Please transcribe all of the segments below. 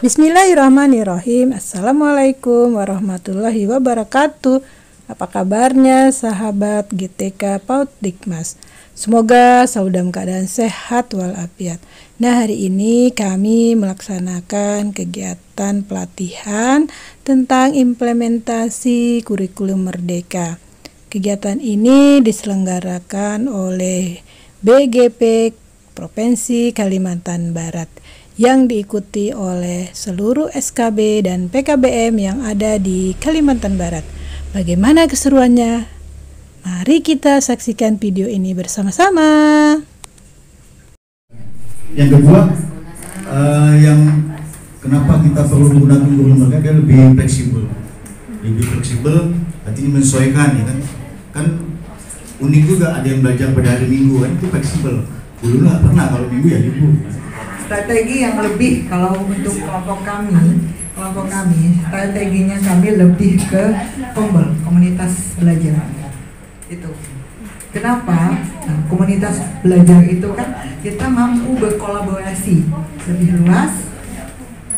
Bismillahirrahmanirrahim. Assalamualaikum warahmatullahi wabarakatuh. Apa kabarnya sahabat GTK PAUD Dikmas? Semoga selalu dalam keadaan sehat walafiat. Nah, hari ini kami melaksanakan kegiatan pelatihan tentang implementasi kurikulum Merdeka. Kegiatan ini diselenggarakan oleh BGP Provinsi Kalimantan Barat yang diikuti oleh seluruh SKB dan PKBM yang ada di Kalimantan Barat. Bagaimana keseruannya? Mari kita saksikan video ini bersama-sama. Yang kedua, yang kenapa kita perlu menggunakan kurikulum Merdeka, dia lebih fleksibel. Lebih fleksibel, artinya menyesuaikan, ya kan? Kan unik juga, ada yang belajar pada hari Minggu, kan itu fleksibel. Dulu nggak pernah kalau Minggu ya libur. Strategi yang lebih kalau untuk kelompok kami strateginya kami lebih ke komunitas belajar itu. Kenapa? Nah, komunitas belajar itu kan kita mampu berkolaborasi lebih luas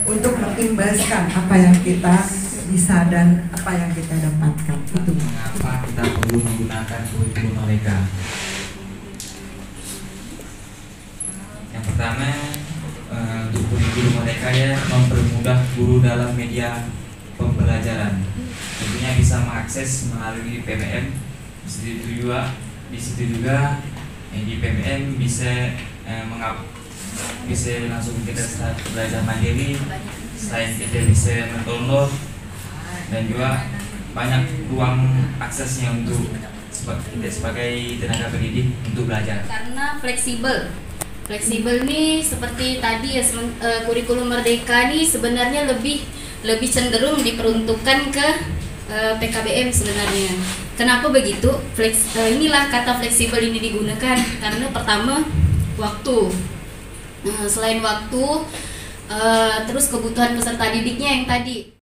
untuk mengimbaskan apa yang kita bisa dan apa yang kita dapatkan. Itu mengapa kita perlu menggunakan kurikulum Merdeka. Yang pertama, untuk kurikulum Merdeka ya mempermudah guru dalam media pembelajaran. Tentunya bisa mengakses melalui PPM. Di situ juga di PPM bisa langsung kita belajar mandiri. Selain kita bisa mendownload dan juga banyak ruang aksesnya untuk kita sebagai tenaga pendidik untuk belajar. Karena fleksibel nih seperti tadi ya, kurikulum Merdeka nih sebenarnya lebih cenderung diperuntukkan ke PKBM sebenarnya. Kenapa begitu? Inilah kata fleksibel ini digunakan karena pertama waktu, selain waktu, terus kebutuhan peserta didiknya yang tadi.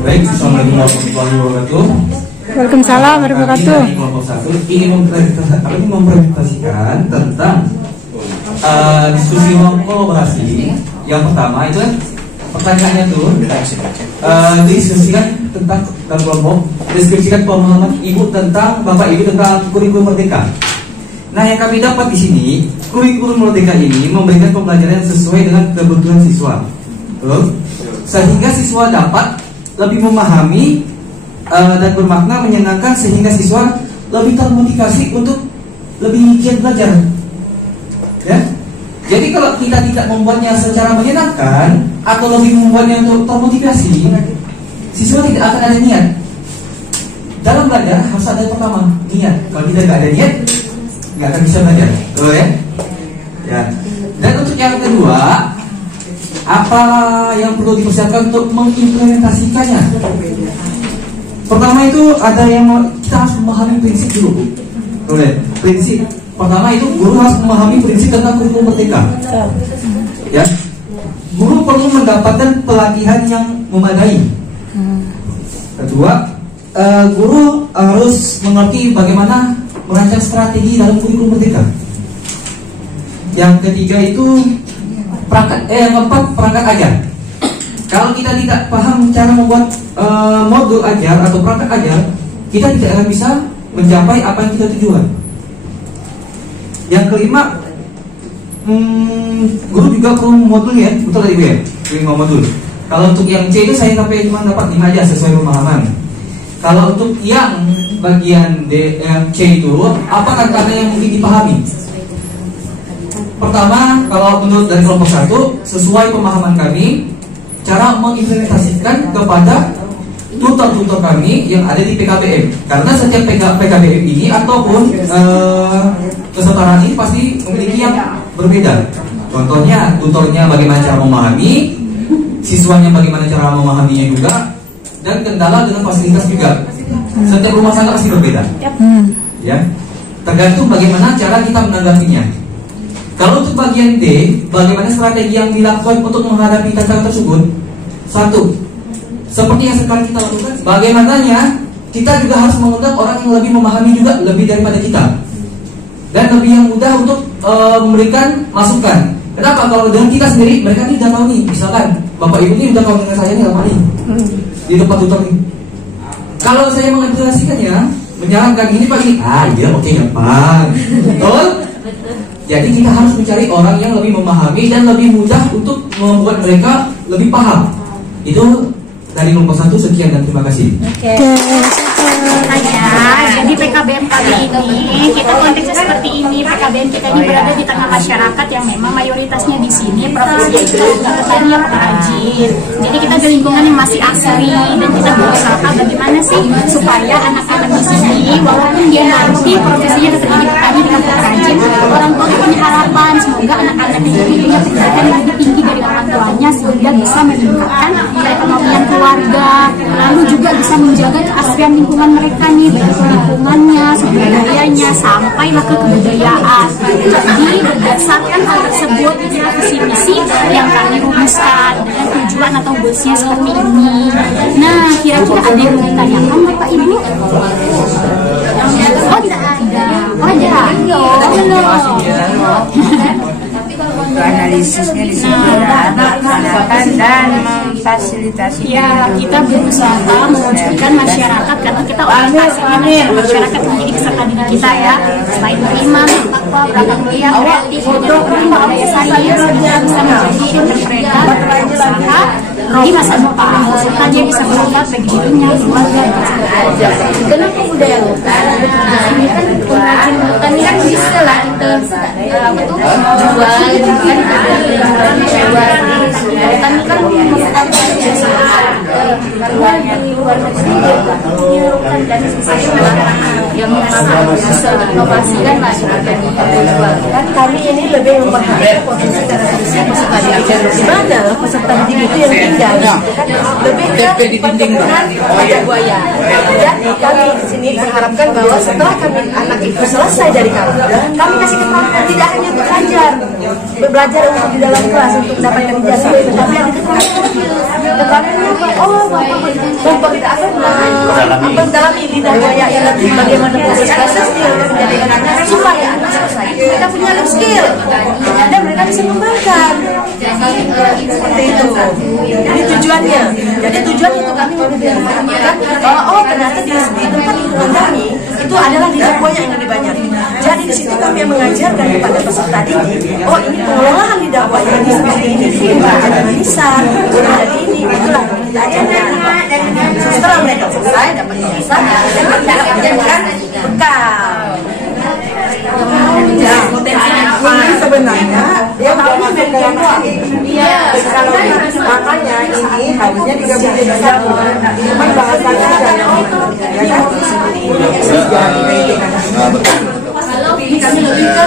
Baik, Assalamualaikum warahmatullahi wabarakatuh. Waalaikumsalam warahmatullahi wabarakatuh. Kami kelompok 1 ingin mempresentasikan tentang diskusi kolaborasi. Yang pertama itu kan pertanyaannya tuh diskusikan tentang kelompok, deskripsikan pemahaman ibu tentang bapak ibu tentang kurikulum Merdeka. Nah, yang kami dapat di sini, kurikulum Merdeka ini memberikan pembelajaran sesuai dengan kebutuhan siswa, sehingga siswa dapat lebih memahami dan bermakna menyenangkan, sehingga siswa lebih termotivasi untuk lebih giat belajar. Ya, jadi kalau kita tidak membuatnya secara menyenangkan atau lebih membuatnya untuk termotivasi, siswa tidak akan ada niat. Dalam belajar harus ada yang pertama niat. Kalau kita nggak ada niat, nggak akan bisa belajar, betul ya? Ya. Dan untuk yang kedua, apa yang perlu dipersiapkan untuk mengimplementasikannya? Pertama itu ada yang kita harus memahami prinsip dulu, boleh? Prinsip pertama itu guru harus memahami prinsip tentang kurikulum Merdeka. Ya, guru perlu mendapatkan pelatihan yang memadai. Kedua, guru harus mengerti bagaimana merancang strategi dalam kurikulum merdeka. Yang ketiga itu yang keempat, perangkat ajar. Kalau kita tidak paham cara membuat modul ajar atau perangkat ajar, kita tidak akan bisa mencapai apa yang kita tujuan. Yang kelima, guru juga perlu modul ya, betul tadi Bu ya? 5 modul. Kalau untuk yang C itu saya sampai cuma dapat 5 aja sesuai pemahaman. Kalau untuk yang bagian D, yang C itu, apa kata-kata yang mungkin dipahami? Pertama, kalau menurut dari kelompok 1, sesuai pemahaman kami, cara mengimplementasikan kepada tutor-tutor kami yang ada di PKBM. Karena setiap PKBM ini ataupun kesetaraan ini pasti memiliki yang berbeda. Contohnya, tutornya bagaimana cara memahami, siswanya bagaimana cara memahaminya juga, dan kendala dengan fasilitas juga. Setiap rumah tangga pasti berbeda. Ya, tergantung bagaimana cara kita menanggapinya. Kalau untuk bagian D, bagaimana strategi yang dilakukan untuk menghadapi tantangan tersebut? 1, seperti yang sekarang kita lakukan, bagaimananya kita juga harus mengundang orang yang lebih memahami juga lebih daripada kita, dan lebih yang mudah untuk memberikan masukan. Kenapa? Kalau dengan kita sendiri, mereka ini udah tahu nih, misalkan Bapak Ibu ini udah tahu dengan saya nih apa nih di tempat tutor nih. Kalau saya menginspirasikannya, menyarankan ini Pak ini, iya oke gampang, betul? Jadi kita harus mencari orang yang lebih memahami dan lebih mudah untuk membuat mereka lebih paham. Itu dari kelompok 1, sekian dan terima kasih. Oke. Jadi PKBM kali ini kita konteksnya seperti ini. PKBM kita ini berada di tengah masyarakat yang memang mayoritasnya di sini profesinya itu petani atau pengrajin. Jadi kita di lingkungan yang masih asri dan kita berusaha bagaimana sih supaya anak-anak di sini walaupun dia nanti profesinya tetap jadi petani dengan pengrajin, orang tua punya harapan semoga anak-anak ini punya pendidikan yang lebih tinggi dari orang tuanya sehingga bisa meningkatkan perekonomian keluarga, lalu juga bisa menjaga keasrian lingkungan mereka nih, baik lingkungannya, sumber dayanya, sampailah ke kebudayaan. Jadi berdasarkan hal tersebut, inilah visi misi yang kami rumuskan dengan tujuan atau goalsnya seperti ini. Nah, kira-kira ada yang mau ditanyakan Bapak Ibu? Oh, tidak ada. Oh, ada. Analisisnya di sini melaksanakan dan memfasilitasi. Ya, kita berusaha mewujudkan masyarakat karena kita orientasinya masyarakat menjadi peserta didik kita ya. Selain beriman, takwa, berakal mulia, kreatif, menjadi daya saing, sehingga bisa menjadi mereka berusaha di masa depan. Serta dia bisa bermanfaat bagi dirinya, keluarga, dan Kenapa budaya lokal? Ini kan pengrajin bukan kan bisa lah kita jual kan kan merupakan kebiasaan karena di luar negeri menyerukan dan yang bisa diinovasikan lah kan kami ini lebih memperhatikan potensi secara sosial peserta didik di mana peserta didik itu yang tinggal lebih ke perkembangan wajah buaya. Dan kami di sini mengharapkan bahwa setelah kami anak itu selesai dari kami kasih keterampilan tidak hanya untuk belajar untuk di dalam kelas untuk mendapatkan ijazah, tetapi yang mendalami lidah buaya ini bagaimana prosesnya supaya anak selesai mereka punya life skill dan mereka bisa mengembangkan seperti itu. Jadi tujuannya, itu kami memperhatikan bahwa ternyata di tempat lingkungan kami itu adalah lidah buaya yang lebih banyak. Jadi di situ kami mengajarkan kepada peserta didik, ini pengelolaan lidah buaya ini seperti ini, belajar dengan lisan, jadi ini itulah kita ajarkan. Setelah mereka selesai dapat ijazah dan mereka menjadikan bekal. Potensinya apa? Sebenarnya yang kami berikan iya, makanya ini harusnya digabung jadi satu. Cuma bahasanya ya kan? Kalau ini kami lebih ke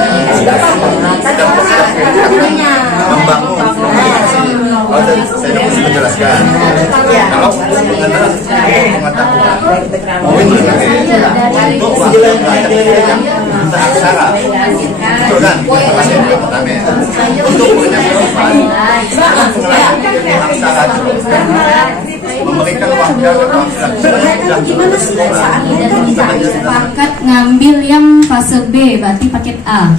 saya mesti menjelaskan. Kalau mengetahui untuk aksara, itu kan pertama untuk menyampaikan aksara memberikan waktu gimana sih dan kita sepakat ngambil yang fase B, berarti paket A.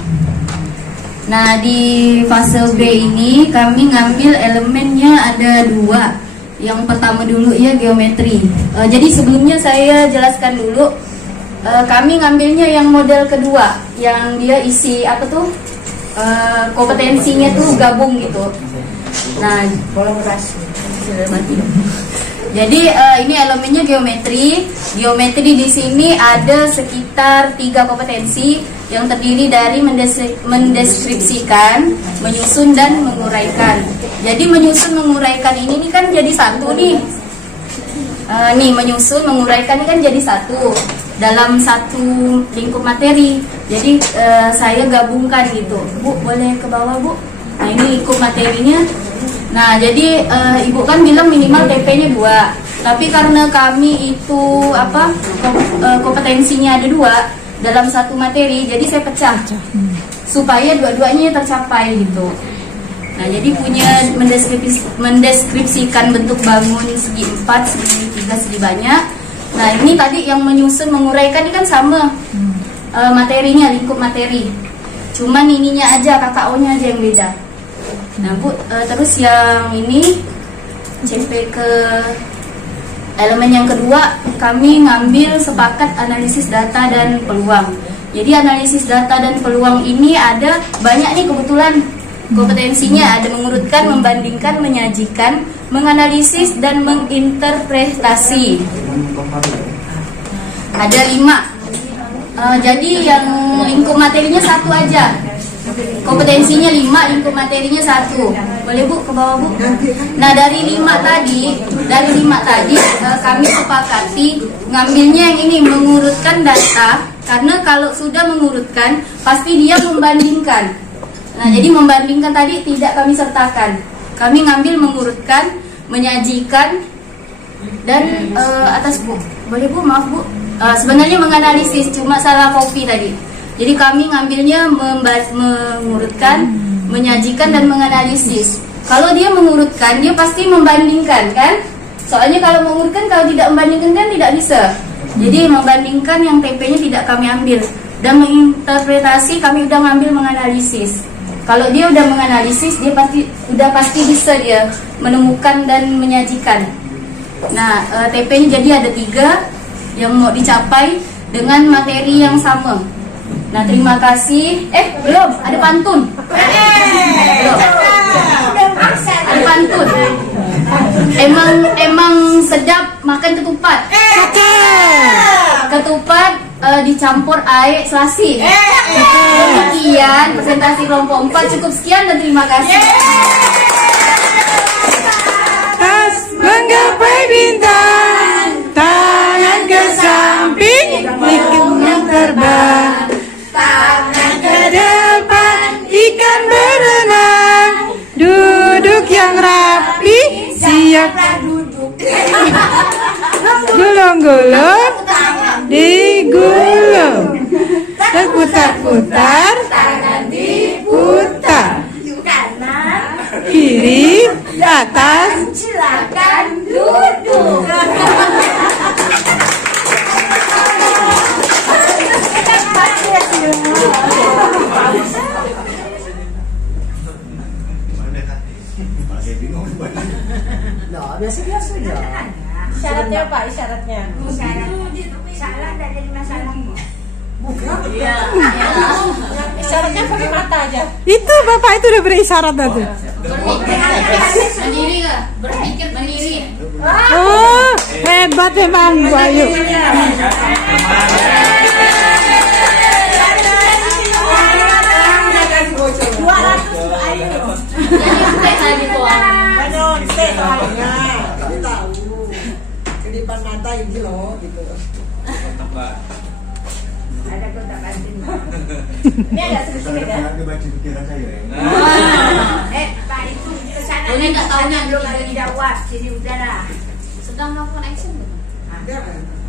Nah, di fase B ini kami ngambil elemennya ada 2. Yang pertama dulu ya geometri. Jadi sebelumnya saya jelaskan dulu. Kami ngambilnya yang model kedua, yang dia isi apa tuh? Kompetensinya tuh gabung gitu. Nah, kolaborasi. Jadi ini elemennya geometri. Geometri di sini ada sekitar 3 kompetensi yang terdiri dari mendeskripsikan, menyusun dan menguraikan. Jadi menyusun menguraikan ini kan jadi satu nih. Nih menyusun menguraikan ini kan jadi satu dalam satu lingkup materi. Jadi saya gabungkan gitu. Bu, boleh ke bawah, Bu? Nah, ini lingkup materinya. Nah, jadi Ibu kan bilang minimal TP-nya 2. Tapi karena kami itu kompetensinya ada 2 dalam satu materi, jadi saya pecah supaya dua-duanya tercapai gitu. Nah, jadi punya mendeskripsikan bentuk bangun segi 4, segi 3, segi banyak. Nah, ini tadi yang menyusun menguraikan ini kan sama materinya, lingkup materi. Cuman ininya aja, KKO-nya aja yang beda. Nah, Bu, terus yang ini CP ke elemen yang kedua, kami ngambil sepakat analisis data dan peluang. Jadi analisis data dan peluang ini ada banyak nih kebetulan kompetensinya, ada mengurutkan, membandingkan, menyajikan, menganalisis dan menginterpretasi. Ada 5. Jadi yang lingkup materinya 1 aja. Kompetensinya 5, lingkup materinya 1. Boleh Bu, ke bawah Bu. Nah, dari 5 tadi kami sepakati ngambilnya yang ini, mengurutkan data. Karena kalau sudah mengurutkan pasti dia membandingkan. Nah, jadi membandingkan tadi tidak kami sertakan. Kami ngambil mengurutkan, menyajikan, dan atas Bu. Boleh Bu, maaf Bu. Sebenarnya menganalisis, cuma salah copy tadi. Jadi kami ngambilnya mengurutkan, menyajikan, dan menganalisis. Kalau dia mengurutkan, dia pasti membandingkan kan? Soalnya kalau mengurutkan, kalau tidak membandingkan kan tidak bisa. Jadi membandingkan yang TP-nya tidak kami ambil. Dan menginterpretasi kami udah ngambil menganalisis. Kalau dia udah menganalisis, dia pasti bisa dia menemukan dan menyajikan. Nah, TP-nya jadi ada 3 yang mau dicapai dengan materi yang sama. Nah, terima kasih. Belum, ada pantun. Belum. Ada pantun. Emang sedap makan ketupat. Ketupat dicampur air selasi. Demikian presentasi kelompok 4, cukup sekian dan terima kasih. Tas menggapai bintang, tangan ke samping, ikan terbang, tangan ke depan, ikan berenang, duduk yang rapi, siap duduk. Gulung-gulung, digulung, terputar-putar, tangan diputar, kanan, kiri, atas, silakan duduk. Biasa-biasa ya. Isyaratnya apa? Isyaratnya? Salah dari masalahmu. Bukan. Iya. Isyaratnya pakai mata aja. Itu Bapak itu udah berisyarat tadi. Mandiri nggak? Berpikir mandiri. Oh, hebat emang Bu Ayu. Kedipan mata ini loh gitu. Ada kotak banting. Ini agak sedikit ya. Pak itu kesana nggak tahunya belum ada dijawab. Sini udara. Sedang melakukan action belum?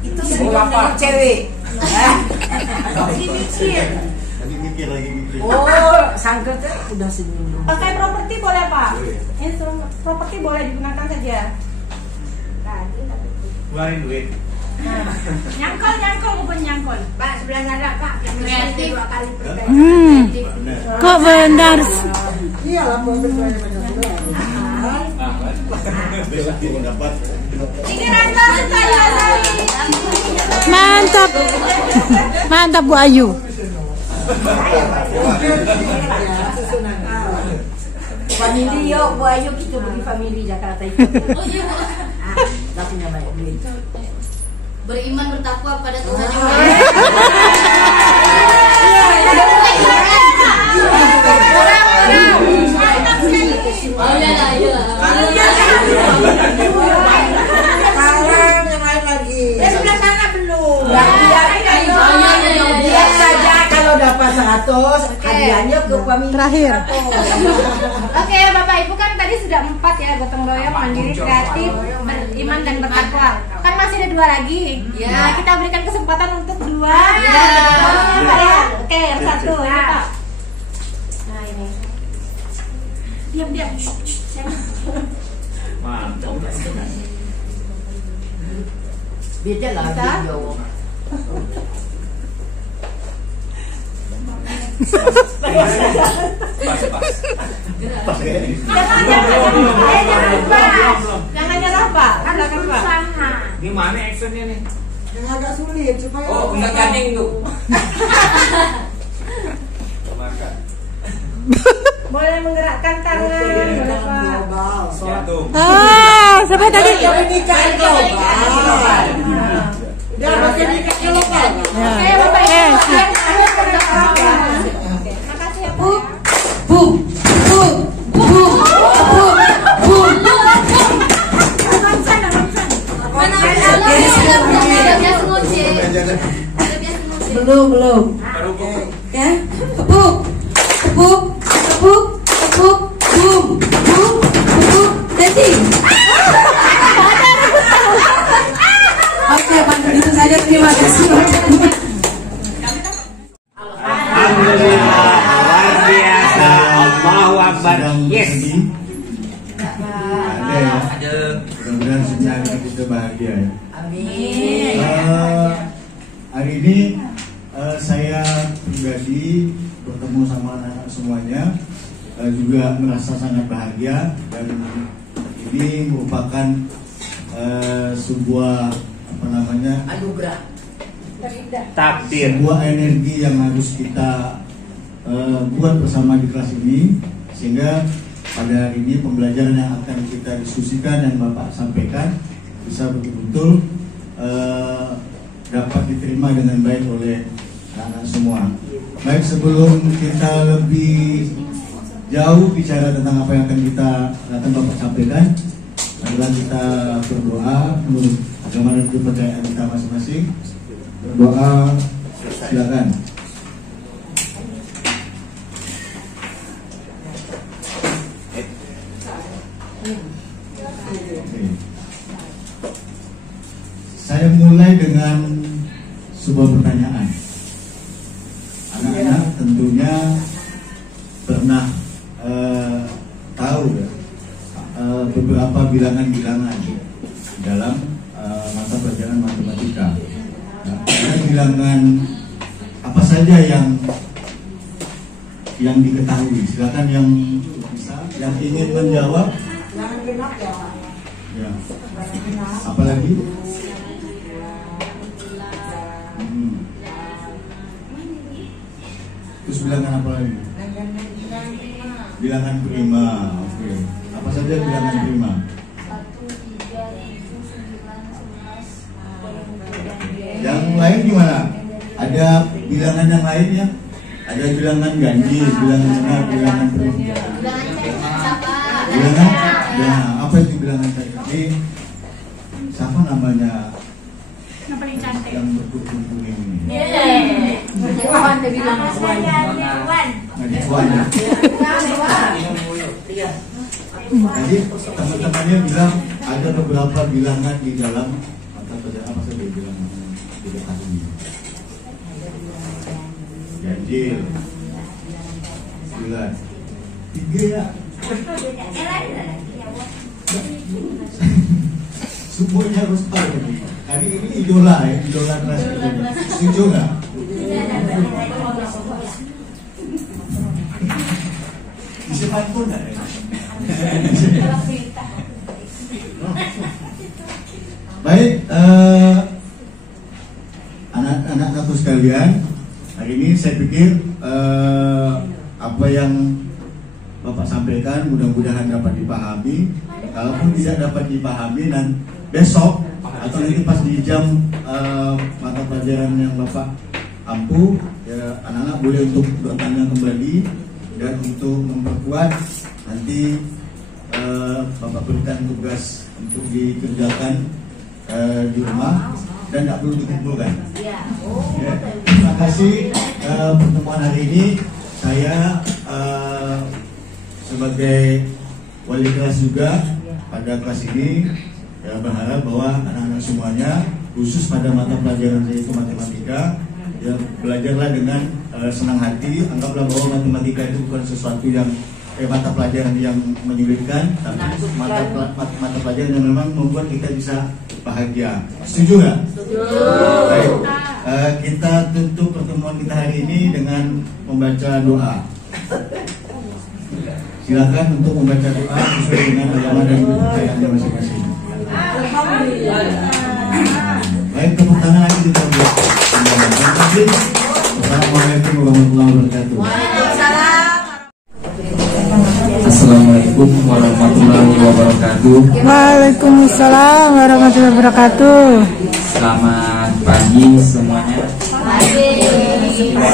Itu sebelum nengok cewek. Lagi mikir. Lagi mikir. Oh, sangka tuh udah senyum. Pakai properti boleh Pak? Instrumen properti boleh digunakan saja. Tadi Keluarin duit. Nyangkol bukan nyangkol. Pak, sebelahnya ada Pak. Kreatif. 2 kali per Kok benar? Iya lah, Ini rantau saya. Mantap. Mantap Bu Ayu. Family yuk, Bu Ayu kita beli family Jakarta itu. Oh iya Bu. Nggak punya banyak duit. Beriman bertakwa pada Tuhan yang Oh iya lah, iya. Sekarang yang lain lagi. Sebelah sana belum. Lihat saja kalau dapat 100 hadiahnya ke family. Terakhir. Oke, Bapak Ibu kan tadi sudah 4 ya, gotong royong, mandiri, kreatif, beriman dan bertakwa. Kan masih ada 2 lagi. Ya. Nah, kita berikan kesempatan untuk 2. Ya. Pak ya. Oke, yang 1 ya, Pak. Nah, ini. Diam. Mantap. Beda lah video. Jangan nyerah, Pak. Ada kan, Pak? Ini mana actionnya nih? Yang agak sulit supaya Enggak gandeng tuh. Makan. Boleh menggerakkan tangan, boleh, Pak. global. Jantung. Sampai tadi. Pernikahan global. Udah pakai nikah global. Oke, Bapak Ibu. Makasih ya, Bu. Belum. Ya, tepuk, jadi. Oke, Pak, itu saja. Terima kasih. Alhamdulillah, luar biasa. Allahu Akbar. Yes. Ada ya. Mudah-mudahan semua kita bahagia ya. Amin. Hari ini saya pribadi bertemu sama anak-anak semuanya juga merasa sangat bahagia, dan ini merupakan sebuah Anugerah. Takdir. sebuah energi yang harus kita buat bersama di kelas ini, sehingga pada hari ini pembelajaran yang akan kita diskusikan dan Bapak sampaikan bisa betul-betul dapat diterima dengan baik oleh anak-anak semua. Baik, sebelum kita lebih jauh bicara tentang apa yang akan Bapak sampaikan, adalah kita berdoa menurut agama dan kepercayaan kita masing-masing. Berdoa, silakan. Saya mulai dengan sebuah pertanyaan. Anak-anak tentunya pernah tahu ya, beberapa bilangan-bilangan dalam mata pelajaran matematika. Nah, ada bilangan apa saja yang diketahui? Silakan yang bisa, yang ingin menjawab. Jangan genap ya. Ya. Apalagi? Terus bilangan apa lagi? Bilangan prima. Oke. Apa saja bilangan prima? 1, 3, 7, 9, 11. Yang lain gimana? Ada bilangan yang lainnya? Ada bilangan ganjil, bilangan benar, bilangan prima. Bilangan siapa? Bilangan? Ya, apa itu bilangan tadi? Ini siapa namanya? Yang paling cantik. Yang berkumpul ini. Wan, dia bilang Wan. Ngaji Wan ya. Jadi teman-temannya bilang ada beberapa bilangan di dalam mata pelajaran. Apa saja bilangan yang diketahui? Ganjil, 9, 3 ya. Semuanya harus tahu. idola ya, idola kelas ini. Setuju nggak? Bisa bantu nggak? Baik, anak-anakku sekalian, hari ini saya pikir apa yang Bapak sampaikan mudah-mudahan dapat dipahami. Kalaupun tidak dapat dipahami, dan besok atau nanti pas di jam mata pelajaran yang Bapak ampuh, ya anak-anak boleh untuk bertanya kembali dan untuk memperkuat nanti Bapak berikan tugas untuk dikerjakan di rumah dan tidak perlu dikumpulkan. Ya. Terima kasih pertemuan hari ini. Saya sebagai wali kelas juga pada kelas ini ya, berharap bahwa anak-anak semuanya khusus pada mata pelajaran yaitu matematika ya, belajarlah dengan senang hati. Anggaplah bahwa matematika itu bukan sesuatu yang mata pelajaran yang menyulitkan, tapi mata pelajaran yang memang membuat kita bisa bahagia. Setuju nggak? Setuju. Baik, kita tutup pertemuan kita hari ini dengan membaca doa. Silakan untuk membaca doa sesuai dengan agama dan kepercayaannya masing-masing. Baik, tepuk tangan lagi kita buat. Assalamualaikum warahmatullahi wabarakatuh. Assalamualaikum warahmatullahi wabarakatuh. Waalaikumsalam warahmatullahi wabarakatuh. Selamat pagi semuanya.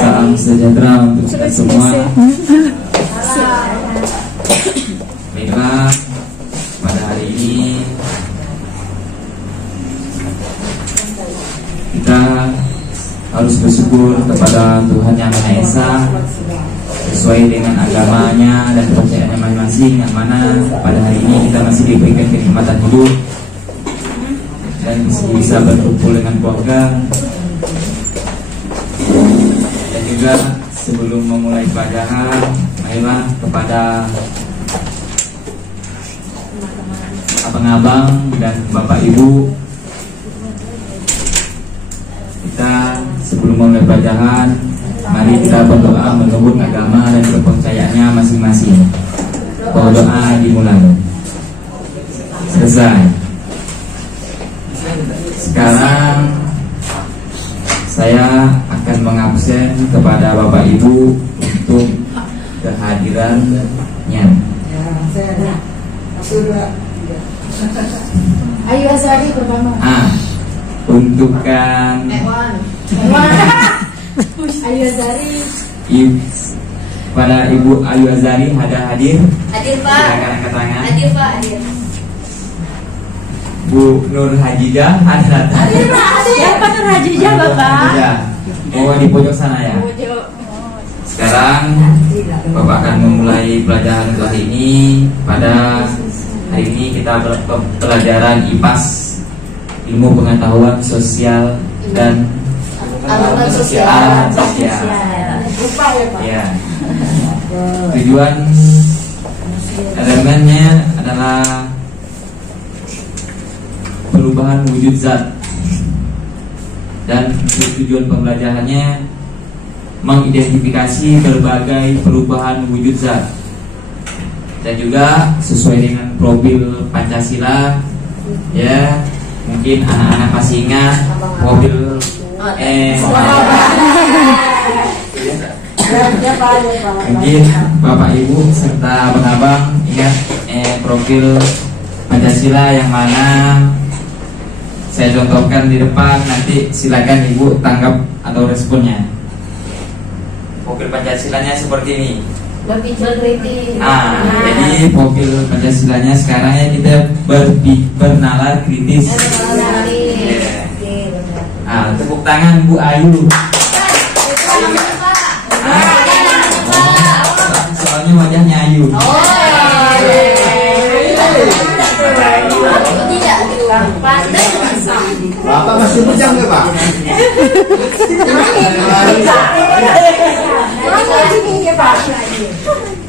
Salam sejahtera untuk kita semua. Baiklah, pada hari ini kita harus bersyukur kepada Tuhan Yang Maha Esa sesuai dengan agamanya dan kepercayaannya masing-masing, yang mana pada hari ini kita masih diberikan kenikmatan hidup dan bisa berkumpul dengan keluarga. Dan juga sebelum memulai pelajaran, marilah kepada abang-abang dan bapak ibu, kita sebelum memulai pelajaran, mari kita berdoa menurut agama dan kepercayaannya masing-masing. Doa dimulai. Selesai. Sekarang saya akan mengabsen kepada bapak ibu untuk kehadirannya. Ayu Azari pertama. Untukkan Ayu Azari. Pada Ibu Ayu Azari ada hadir? Hadir Pak. Silakan angkat tangan. Hadir Pak, hadir. Bu Nur Hajijah ada datang? Hadir Pak, hadir. Siapa Nur Hajijah Bapak? Oh, di pojok sana ya. Sekarang Bapak akan memulai pelajaran untuk hari ini. Pada hari ini kita pelajaran IPAS, ilmu pengetahuan sosial dan sosial. Ya. Tujuan elemennya adalah perubahan wujud zat, dan tujuan pembelajarannya mengidentifikasi berbagai perubahan wujud zat, dan juga sesuai dengan profil Pancasila. Ya, mungkin anak-anak masih ingat profil mungkin Bapak Ibu serta abang-abang ingat profil Pancasila yang mana saya contohkan di depan. Nanti silakan Ibu tanggap atau responnya. Profil Pancasilanya seperti ini. Berpikir kritis. Jadi profil Pancasilanya sekarang ya kita bernalar kritis. Tepuk tangan Bu Ayu. Soalnya wajahnya Ayu. Bapak masih bujang nggak Pak?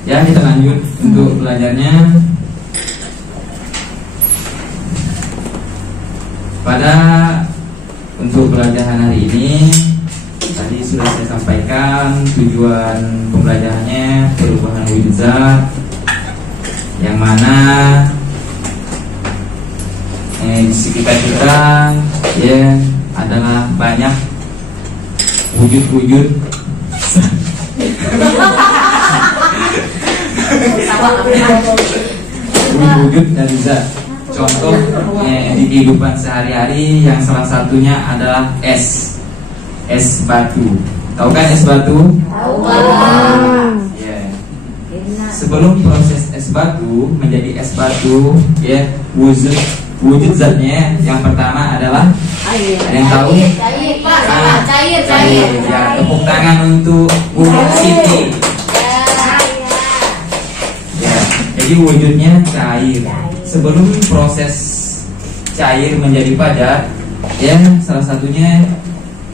Ya, kita lanjut untuk belajarnya. Pada untuk pembelajaran hari ini tadi sudah saya sampaikan tujuan pembelajarannya perubahan wujud zat, yang mana di sekitar kita ya adalah banyak wujud-wujud wujud dari zat. Contoh di kehidupan sehari-hari yang salah satunya adalah es batu. Tahu kan es batu? Tahu. Ya. Sebelum proses es batu menjadi es batu, ya wujud zatnya yang pertama adalah Air. ada yang tahu? Cair, Pak. Cair. Ya, tepuk tangan untuk Bu Siti. Ya, jadi wujudnya cair. Sebelum proses cair menjadi padat, ya salah satunya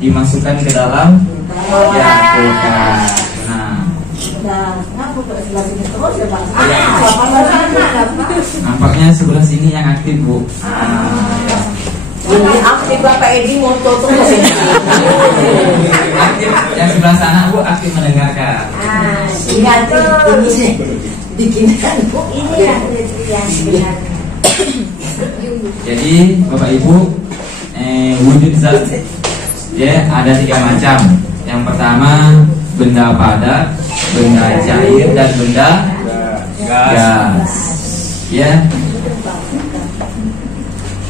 dimasukkan ke dalam ya kulkas. Nah, nampaknya sebelah sini yang aktif, Bu. Ini aktif Bapak Edi moto terus. Aktif yang sebelah sana, Bu, aktif mendengarkan. Ini bikinkan Bu, ini yang sebenarnya. Jadi Bapak Ibu, wujud zat ya ada 3 macam. Yang pertama benda padat, benda cair, dan benda gas. Ya.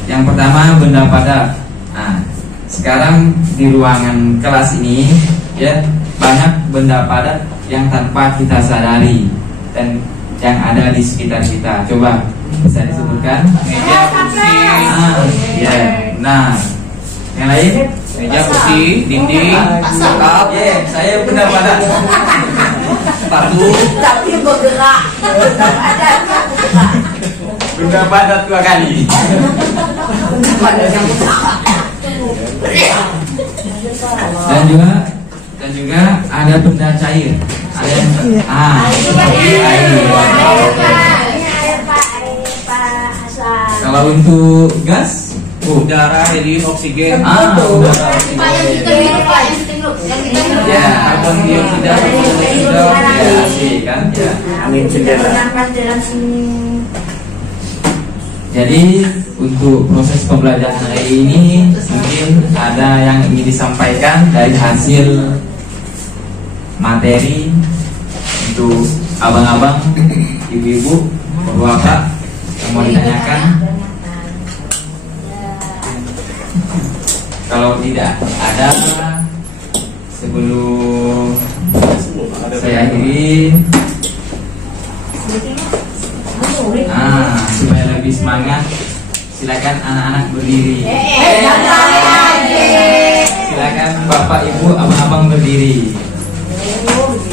Yang pertama benda padat. Nah, sekarang di ruangan kelas ini ya banyak benda padat yang tanpa kita sadari dan yang ada di sekitar kita. Coba bisa disebutkan? Meja, kursi. Ya. Nah, yang lain? Meja, kursi, dinding, Maaf, ya, saya benda padat. Sepatu, Tapi bergerak. benda padat 2 kali. Dan juga ada benda cair. Ada yang air. Kalau untuk gas, udara, helium, oksigen. udara. Pak, yang kita hidup, Pak, yang kita hidup. Ya, karbon dioksida, ya, sih kan? Ya. Angin jendela. Jadi untuk proses pembelajaran hari ini mungkin ada yang ingin disampaikan dari hasil materi untuk abang-abang, ibu-ibu, bapak yang mau ditanyakan. Kalau tidak ada, sebelum saya akhiri, supaya lebih semangat, silakan anak-anak berdiri. Silakan bapak ibu abang-abang berdiri.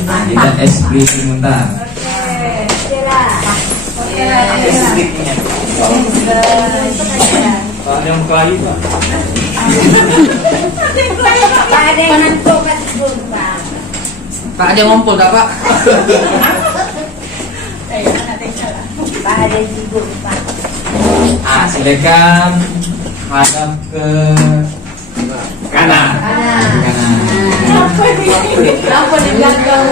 Kita ekspresi sebentar. Ada yang kayu, Pak. Pak ada ngumpul tak Pak? Silakan hadap ke kanan. Kenapa di belakang?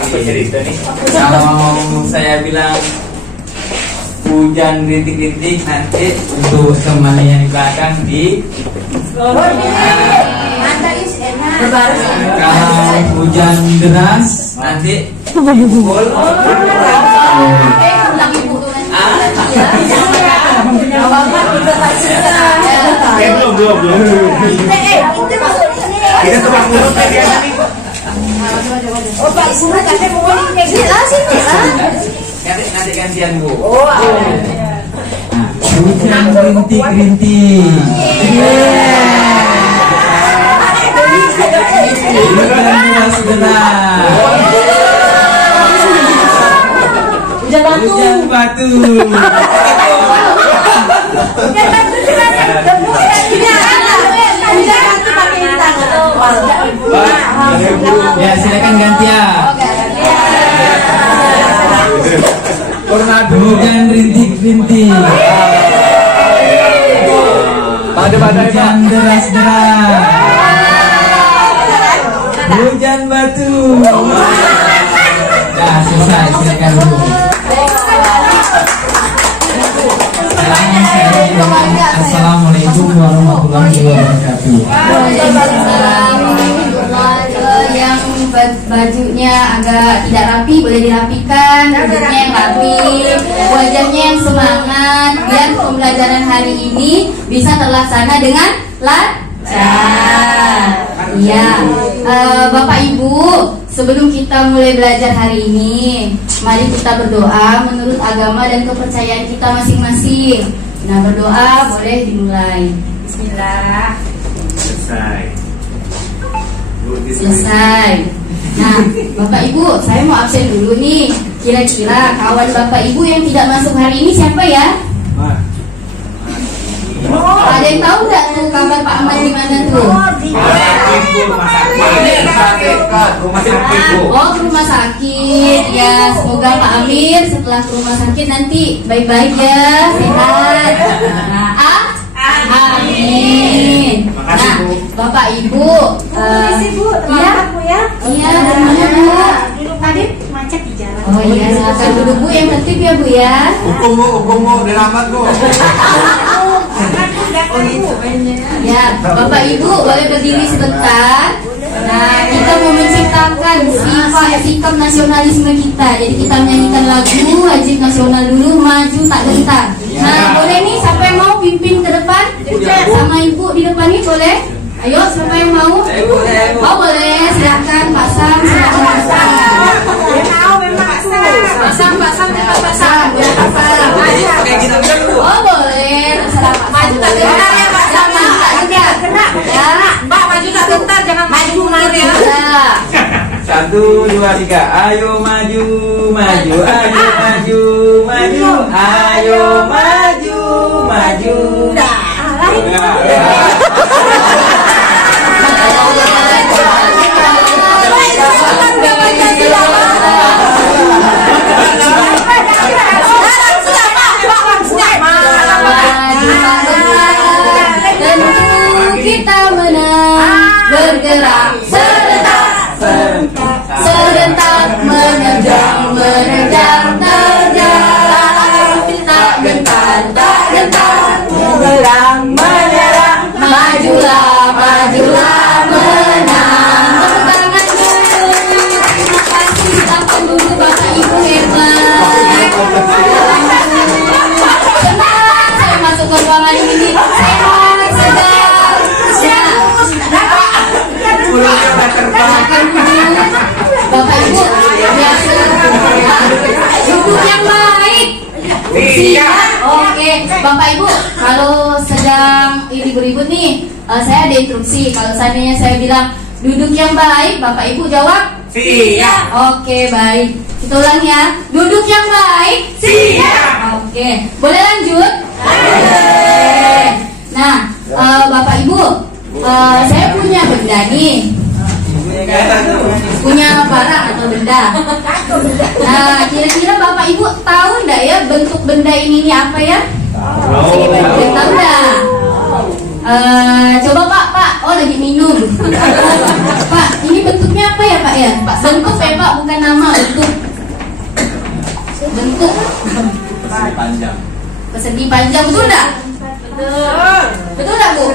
Apa cerita nih? Kalau saya bilang hujan rintik-rintik, nanti untuk teman yang di belakang di kalau hujan deras nanti pukul. Belum. Kita tebak mulut tadi ada nih. Oh Pak, suruh kakek mau kayak sini. Nanti gantian Bu. Nah, hujan rintik-rintik. Hujan batu. Ya, silakan gantian. Tornado. Hujan rintik-rintik. Pada Hujan deras-deras. Hujan batu. Nah, selesai. Silakan dulu. Assalamualaikum warahmatullahi wabarakatuh. Yang bajunya agak tidak rapi boleh dirapikan, duduknya yang rapi, wajahnya yang semangat, biar pembelajaran hari ini bisa terlaksana dengan lancar. Iya, Bapak Ibu, sebelum kita mulai belajar hari ini, mari kita berdoa menurut agama dan kepercayaan kita masing-masing. Nah, berdoa boleh dimulai. Bismillah. Selesai. Nah, Bapak Ibu, saya mau absen dulu nih. Kira-kira kawan Bapak Ibu yang tidak masuk hari ini siapa ya? Ada yang tahu nggak tuh kabar Pak Ahmad di mana tuh? Oh, ke rumah sakit. Ya, semoga Pak Amir setelah ke rumah sakit nanti baik-baik ya, sehat. Nah, amin. Nah, Bapak Ibu, iya, bagaimana Bu? Tadi macet di jalan. Oh iya, silakan duduk Bu, yang tertib ya Bu ya. Hukum Bu, dilamar Bu. Ya, Bapak Ibu boleh berdiri sebentar. Nah, kita mau menciptakan sikap nasionalisme kita. Jadi kita menyanyikan lagu wajib nasional dulu, maju tak gentar. Nah, boleh nih siapa yang mau pimpin ke depan? Sama Ibu di depan nih boleh? Ayo, siapa yang mau? Oh boleh, silakan Pak Sam, silakan Pak Sam. Pak Sam, oh boleh, terserah Pak Sam. Maju tak gentar ya Pak Sam, Mbak maju tak gentar, jangan maju mundur ya. 1, 2, 3, ayo maju, maju, ayo maju, maju, ayo maju, maju. Kita menang, bergerak serentak, serentak menerjang, terjang, tak gentar, menyerang, majulah, menang. Terima kasih, silakan dulu Bapak Ibu hebat. Senang saya masuk ke ruangan ini, sehat, segar. Bapak Ibu, duduk yang baik. Siap. Oke, Bapak Ibu, kalau sedang ribut-ribut nih, saya ada instruksi. Kalau seandainya saya bilang duduk yang baik, Bapak Ibu jawab siap. Oke, baik. Kita ulang ya. Duduk yang baik. Siap. Oke, boleh lanjut? Boleh. Nah, Bapak Ibu, saya punya benda nih. Punya barang atau benda. Nah, kira-kira Bapak Ibu tahu enggak ya bentuk benda ini apa ya? Tahu enggak? Coba Pak. Oh, lagi minum. Pak, ini bentuknya apa ya Pak ya? Bentuk ya Pak, bukan nama, bentuk. Persegi panjang. Persegi panjang, betul enggak? Betul enggak Bu?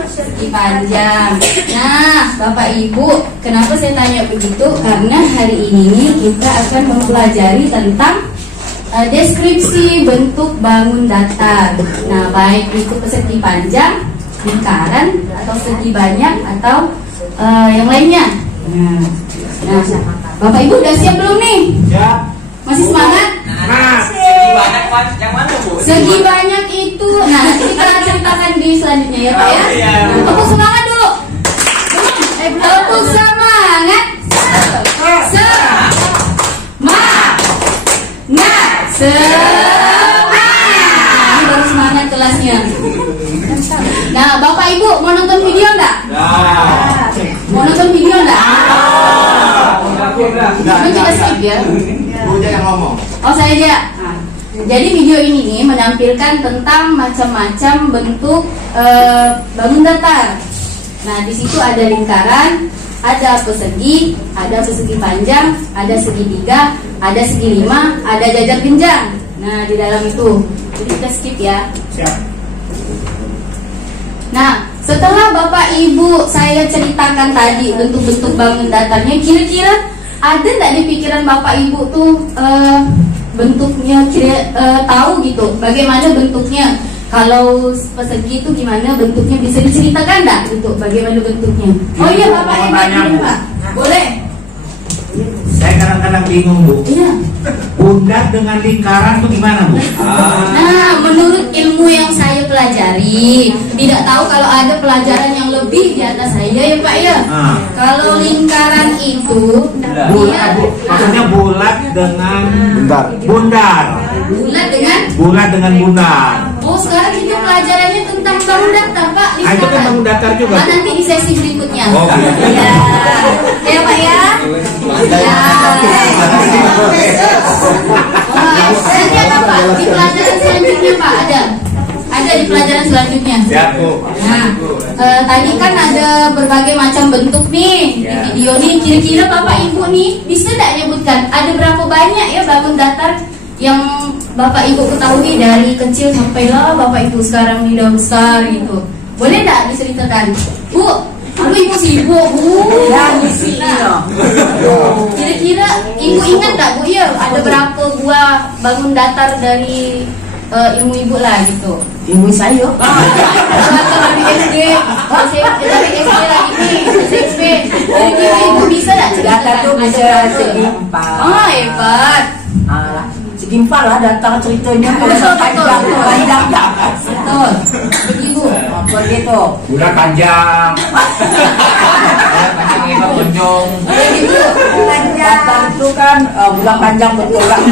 Persegi panjang. Nah, Bapak Ibu, kenapa saya tanya begitu? Karena hari ini kita akan mempelajari tentang deskripsi bentuk bangun datar. Nah, baik itu persegi panjang, lingkaran, atau segi banyak, atau yang lainnya. Nah, Bapak Ibu udah siap belum nih? Siap. Masih semangat? Segi banyak yang mana Bu? Segi banyak itu, nah nanti kita akan ceritakan di selanjutnya ya Pak ya. Tepuk semangat dulu. Tepuk semangat. Semangat. Ini baru semangat kelasnya. Nah, Bapak Ibu mau nonton video enggak? Mau nonton video enggak? Kamu juga skip ya? Bu aja yang ngomong. Oh, saya aja. Nah, Jadi video ini nih menampilkan tentang macam-macam bentuk bangun datar. Nah, di situ ada lingkaran, ada persegi panjang, ada segitiga, ada segi 5, ada jajar genjang. Nah, di dalam itu. Jadi kita skip ya. Siap. Nah, setelah Bapak Ibu saya ceritakan tadi bentuk-bentuk bangun datarnya, kira-kira ada nggak di pikiran Bapak Ibu tuh bentuknya tahu gitu? Bagaimana bentuknya? Kalau persegi itu gimana bentuknya, bisa diceritakan nggak gitu? Bagaimana bentuknya? Oh iya, Bapak yang ini Pak, boleh? Saya kadang-kadang bingung, Bu. Iya. Bulat dengan lingkaran itu gimana, Bu? Nah, menurut ilmu yang saya pelajari, tidak tahu kalau ada pelajaran yang lebih di atas saya ya Pak ya. Kalau lingkaran itu Bulat, Bu. Maksudnya bulat dengan bundar. Bulat dengan bundar. Oh, sekarang itu pelajarannya tentang bangun datar Pak. Itu kan bangun datar juga. Nanti di sesi berikutnya. Oh, gitu. Ya Pak ya. Nanti apa Pak? Di pelajaran selanjutnya Pak ada di pelajaran selanjutnya. Siap, Bu. Nah, tadi kan ada berbagai macam bentuk nih di video nih. Kira-kira Bapak Ibu nih bisa tidak nyebutkan ada berapa banyak ya bangun datar yang Bapak Ibu ketahui dari kecil sampailah Bapak Ibu sekarang di dalam besar gitu. Boleh tidak diceritakan, Bu? Aku Ibu sibuk, Bu. Ya, ngisi. Kira-kira Ibu ingat nggak, Bu? Ya, ada berapa buah bangun datar dari ilmu Ibu lah gitu. Ilmu saya. Dari SD, dari SD lagi nih, SMP. Kira-kira Ibu bisa nggak ceritakan? Datar tuh bisa segi 4. Oh, hebat. Segi 4 lah datar ceritanya. Betul. Panjang. Betul. Begitu. Begitu. Bulat panjang. Panjang itu kunjung. Datar itu kan bulan panjang betul lah.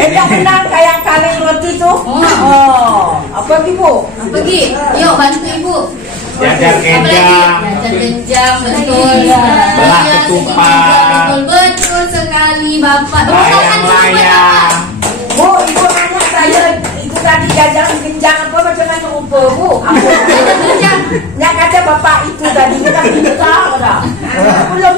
Yang benar kayak kaleng roti tuh. Apa Ibu? Pergi. Yuk bantu Ibu. Jajar genjang. Jajar genjang, betul. Belah ketupat. Betul sekali Bapak. Layang-layang. Bu, Ibu nanya saya itu tadi jajar genjang apa macam mana rupa Bu? Jajar genjang. Yang kata Bapak itu tadi kita minta orang. Belum.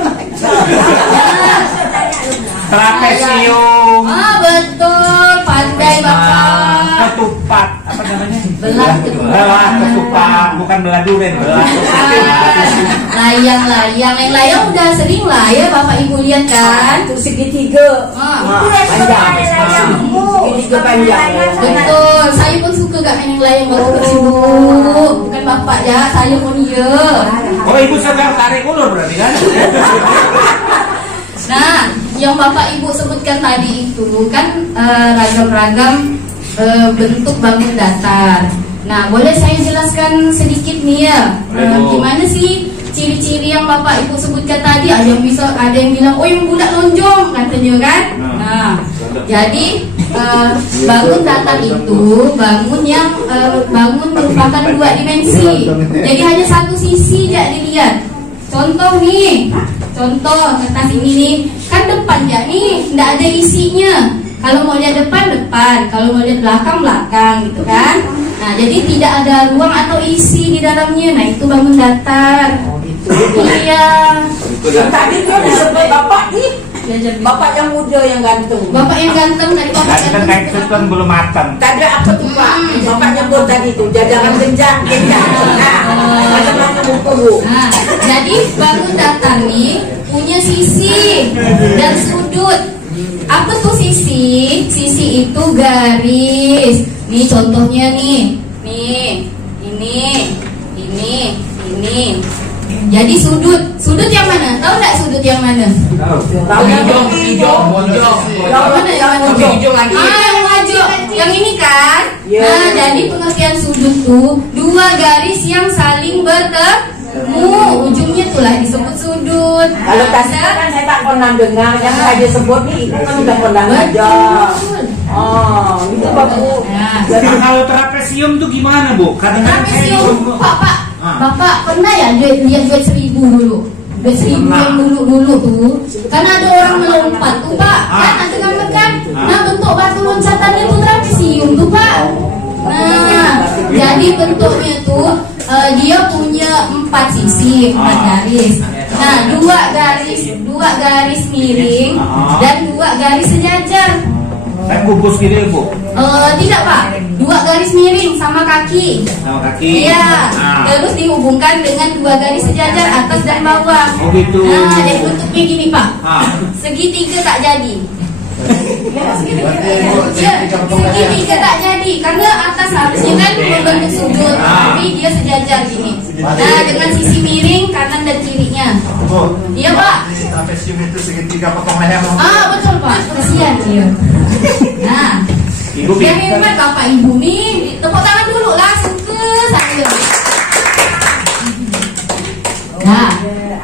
Trapesium. Betul. Pandai Bapak. Ketupat. Apa namanya? Belah ketupat. Belah ketupat, bukan belah durian. Belah ketupat. Layang-layang. Yang layang udah sering lah ya Bapak Ibu lihat kan? Itu segitiga. Panjang. Segitiga panjang. Betul. Saya pun suka gak main yang layang baru sibuk. Bukan Bapak ya, saya pun iya. Oh, Ibu sedang tarik ulur berarti kan? Nah, yang Bapak Ibu sebutkan tadi itu kan ragam-ragam bentuk bangun datar. Nah, boleh saya jelaskan sedikit nih ya. Gimana sih ciri-ciri yang Bapak Ibu sebutkan tadi? Ada yang bilang, oh yang bulat lonjong katanya kan. Nah, jadi bangun datar itu bangun merupakan 2 dimensi. Jadi hanya satu sisi aja dilihat. Contoh nih, kertas ini nih, kan depan ya nih, nggak ada isinya. Kalau mau lihat depan, kalau mau lihat belakang gitu kan. Nah, jadi tidak ada ruang atau isi di dalamnya. Nah, itu bangun datar. Iya. Tadi tuh disebut Bapak nih. Bapak yang muda yang ganteng. Bapak yang ganteng tadi Bapak Tadi kan kayak itu kan belum matang. Tadi apa tuh Pak? Bapak nyebut tadi tuh jajaran genjang. Macam-macam buku Bu. Nah, jadi bangun datar nih punya sisi dan sudut. Apa tuh sisi? Sisi itu garis. Nih contohnya nih. Ini. Jadi sudut yang mana? Tahu nggak sudut yang mana? Tahu. Hijau. Yang mana yang hijau lagi? Yang hijau. Yang ini kan? Nah, jadi pengertian sudut tuh 2 garis yang saling bertemu. Ujungnya itulah disebut sudut. Kalau tadi kan saya tak pernah dengar yang saya sebut nih, itu kan udah pernah ngajar. Oh, itu bagus. Nah, kalau trapesium tuh gimana Bu? Kadang-kadang Trapesium, Bapak pernah ya lihat duit 1000 dulu? Duit 1000 yang dulu tuh, kan ada orang melompat tuh Pak, kan ada gambar kan? Nah, bentuk batu loncatannya tuh trapesium tuh Pak. Nah, jadi bentuknya tuh dia punya 4 sisi, 4 garis. Nah, 2 garis miring dan 2 garis sejajar. Kayak kubus gitu ya, Bu? Tidak Pak, 2 garis miring sama kaki. Sama kaki. Iya. Terus dihubungkan dengan 2 garis sejajar atas dan bawah. Oh gitu. Nah, jadi bentuknya gini Pak. Segitiga tak jadi. Segitiga tak jadi karena atas harusnya kan membentuk sudut, tapi dia sejajar gini. Nah, dengan sisi miring kanan dan kirinya. Iya Pak. Trapesium itu segitiga potong leher. Betul Pak. Kasihan dia. Nah, Ibu yang hebat Bapak Ibu nih, tepuk tangan dulu langsung ke saya. Nah,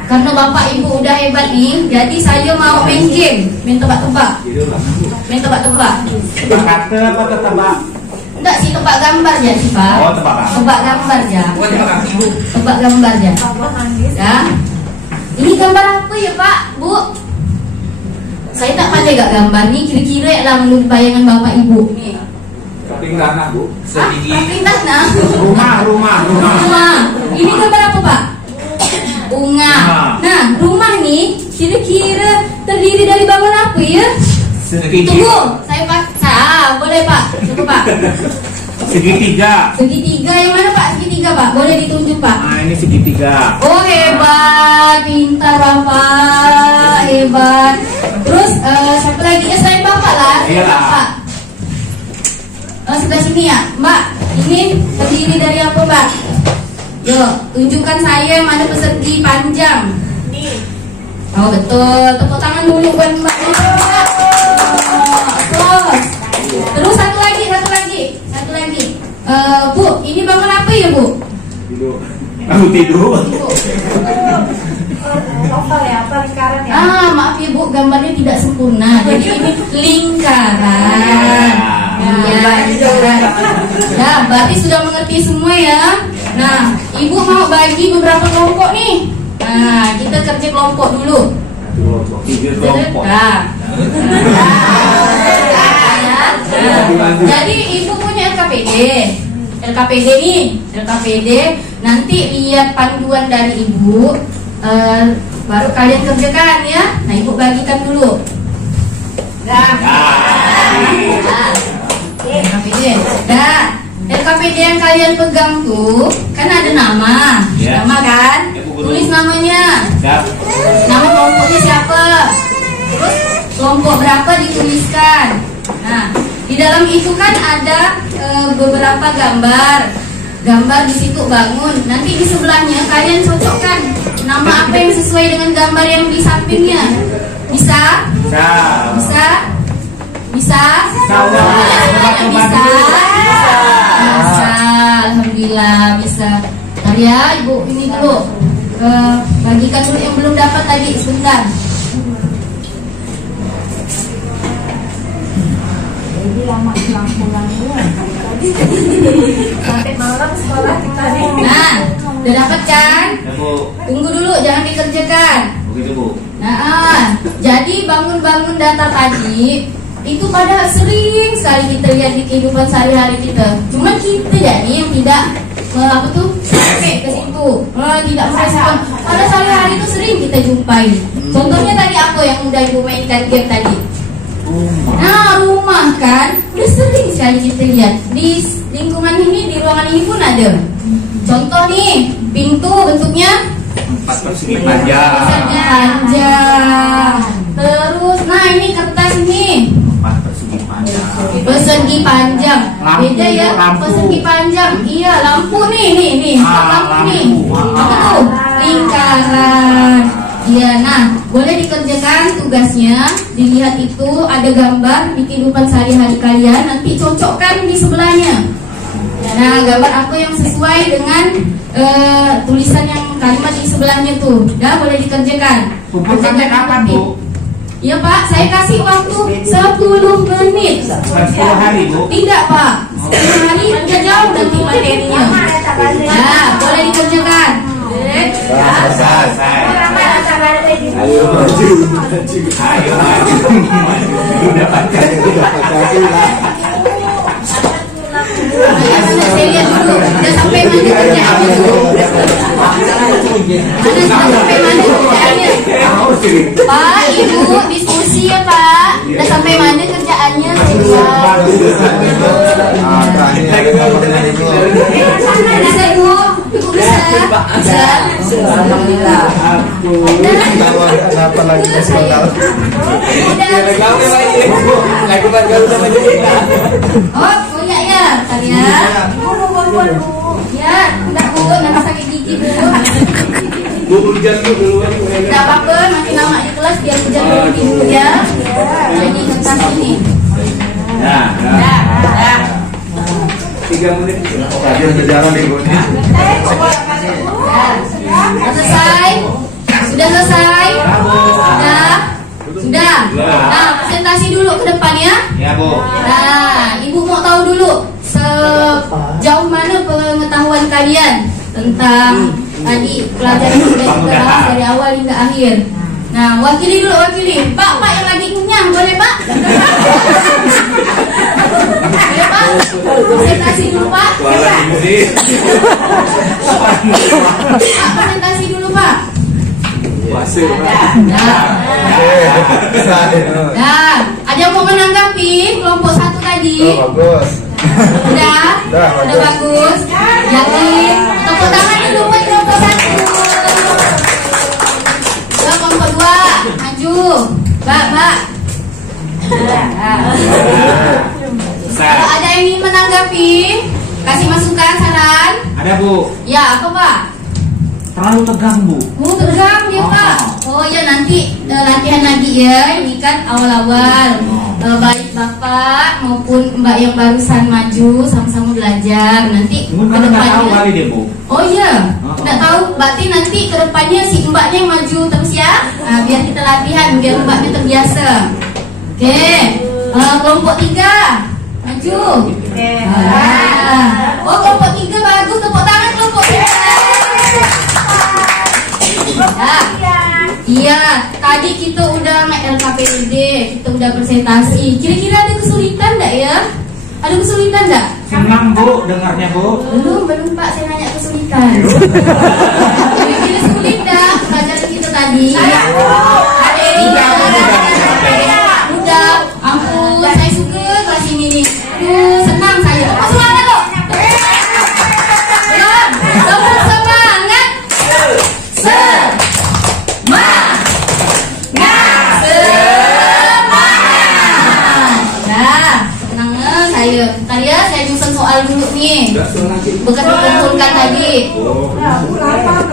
karena Bapak Ibu udah hebat nih, jadi saya mau main game, main tebak-tebak. Main tebak-tebak. Tebak kata apa tebak? Enggak sih, tebak gambar ya sih Pak. Oh, tebak apa? Tebak gambar ya. Tebak gambar ya. Ya. Ini gambar apa ya Pak, Bu? Saya tak pandai gak gambar nih, kira-kira ya lah menurut bayangan Bapak Ibu nih. Kaping tanah, Bu. Sedikit. Kaping tanah. Rumah. Ini gambar apa Pak? Bunga. Nah, rumah nih kira-kira terdiri dari bangunan apa ya? Tunggu, saya Pak. Boleh Pak. Coba Pak. Segitiga. Segitiga yang mana Pak? Segitiga Pak. Boleh ditunjuk Pak. Nah, ini segitiga. Oh hebat, pintar Bapak, hebat. Terus siapa lagi? Selain Bapak lah, Iya. Bapak. Sebelah sini ya, Mbak. Ini terdiri dari apa Mbak? Yuk, tunjukkan saya yang mana persegi panjang. Oh betul, tepuk tangan dulu buat Mbak. Terus satu lagi. Bu, ini bangun apa ya Bu? Tidur. Oval ya, apa lingkaran ya? Maaf ya Bu, gambarnya tidak sempurna. Jadi ini lingkaran. Iya, lingkaran. Nah, berarti sudah mengerti semua ya. Nah, Ibu mau bagi beberapa kelompok nih. Nah, kita kerja kelompok dulu. 3 kelompok. Jadi Ibu punya LKPD. LKPD nanti lihat panduan dari Ibu, baru kalian kerjakan ya. Nah, Ibu bagikan dulu. LKPD yang kalian pegang tuh kan ada nama, nama kan? Tulis namanya. Nama kelompoknya siapa? Terus kelompok berapa dituliskan. Nah, di dalam itu kan ada beberapa gambar. Gambar di situ bangun. Nanti di sebelahnya kalian cocokkan nama apa yang sesuai dengan gambar yang di sampingnya. Bisa? Bisa? Alhamdulillah bisa. Bentar ya Ibu, ini dulu bagikan dulu yang belum dapat tadi sebentar. Jadi lama pulang-pulang sampai malam sekolah kita. Nah, udah dapat kan? Tunggu dulu, jangan dikerjakan. Begitu Bu. Nah, jadi bangun-bangun data tadi itu padahal sering sekali kita lihat di kehidupan sehari-hari kita. Cuma kita jadi yang tidak sampai ke situ, tidak merespon. Pada sehari-hari itu sering kita jumpai. Contohnya tadi apa yang udah Ibu mainkan game tadi? Nah, rumah kan udah sering sekali kita lihat di lingkungan ini, di ruangan ini pun ada. Contoh nih, pintu bentuknya 4 persegi panjang. Terus, nah ini kertas ini 4 persegi panjang. persegi panjang. Beda ya, persegi panjang. Iya, lampu nih, lampu nih. Apa tuh? Lingkaran. Iya, nah boleh dikerjakan tugasnya. Dilihat itu ada gambar di kehidupan sehari-hari kalian. Nanti cocokkan di sebelahnya. Nah, gambar apa yang sesuai dengan tulisan yang kalimat di sebelahnya tuh. Dah boleh dikerjakan. Kumpulkannya kapan Bu? Iya Pak, saya kasih waktu 10 menit. 10 hari Bu? Tidak Pak, 10 hari udah jauh nanti materinya. Nah, boleh dikerjakan. Selesai. Ayo. Ayo, udah Pancasila. Saya lihat dulu, udah sampai mana kerjaannya dulu? Sudah sampai mana kerjaannya? Pak, Ibu, diskusi ya Pak. Udah sampai mana kerjaannya? Bisa Ibu? Ibu bisa? Bisa? Alhamdulillah. Apa lagi nasional? Oh, punya ya, kalian? Ya, enggak Bu, nanti sakit gigi Bu. Hujan dulu. Enggak apa-apa, nanti nama di kelas biar hujan dulu ya. Jadi kertas ini. Nah, 3 menit. Dia berjalan nih, Bu. Sudah selesai? Sudah selesai? Sudah? Nah, presentasi dulu ke depan ya. Ya, Bu. Nah, Ibu mau tahu dulu sejauh mana pengetahuan kalian tentang tadi pelajaran yang sudah kita bahas dari awal hingga akhir. Nah, wakili dulu, wakili. Pak yang lagi kenyang, boleh Pak? Boleh Pak? Presentasi dulu Pak. Pak, presentasi dulu Pak. Nah, ada yang mau menanggapi kelompok 1 tadi? Bagus. Udah bagus. Jadi tepuk tangan dulu buat kelompok 1. Kelompok 2 maju. Mbak. Kalau ada yang ingin menanggapi, kasih masukan, saran. Ada Bu. Ya, apa Pak? Terlalu tegang Bu. Tegang dia Pak. Oh ya, nanti latihan lagi ya. Ini kan awal-awal. Baik Bapak maupun Mbak yang barusan maju sama-sama belajar. Nanti Mungkin nggak tahu kali deh Bu. Oh iya, nggak tahu. Berarti nanti kedepannya si Mbaknya yang maju terus ya. Nah, biar kita latihan, biar Mbaknya terbiasa. Oke, kelompok 3 maju. Oh, kelompok 3 bagus. Tepuk tangan kelompok 3. Iya, tadi kita udah LKPD, kita udah presentasi. Kira-kira ada kesulitan enggak ya? Ada kesulitan enggak? Senang Bu dengarnya Bu. Belum Pak, saya nanya kesulitan. Kira-kira sulit enggak pelajaran kita tadi? Ada udah, ampun, saya suka kelas ini nih. Senang saya. Masuk mana lo? Belum, semangat. Saya nyusun soal dulu nih. Bukan dikumpulkan tadi.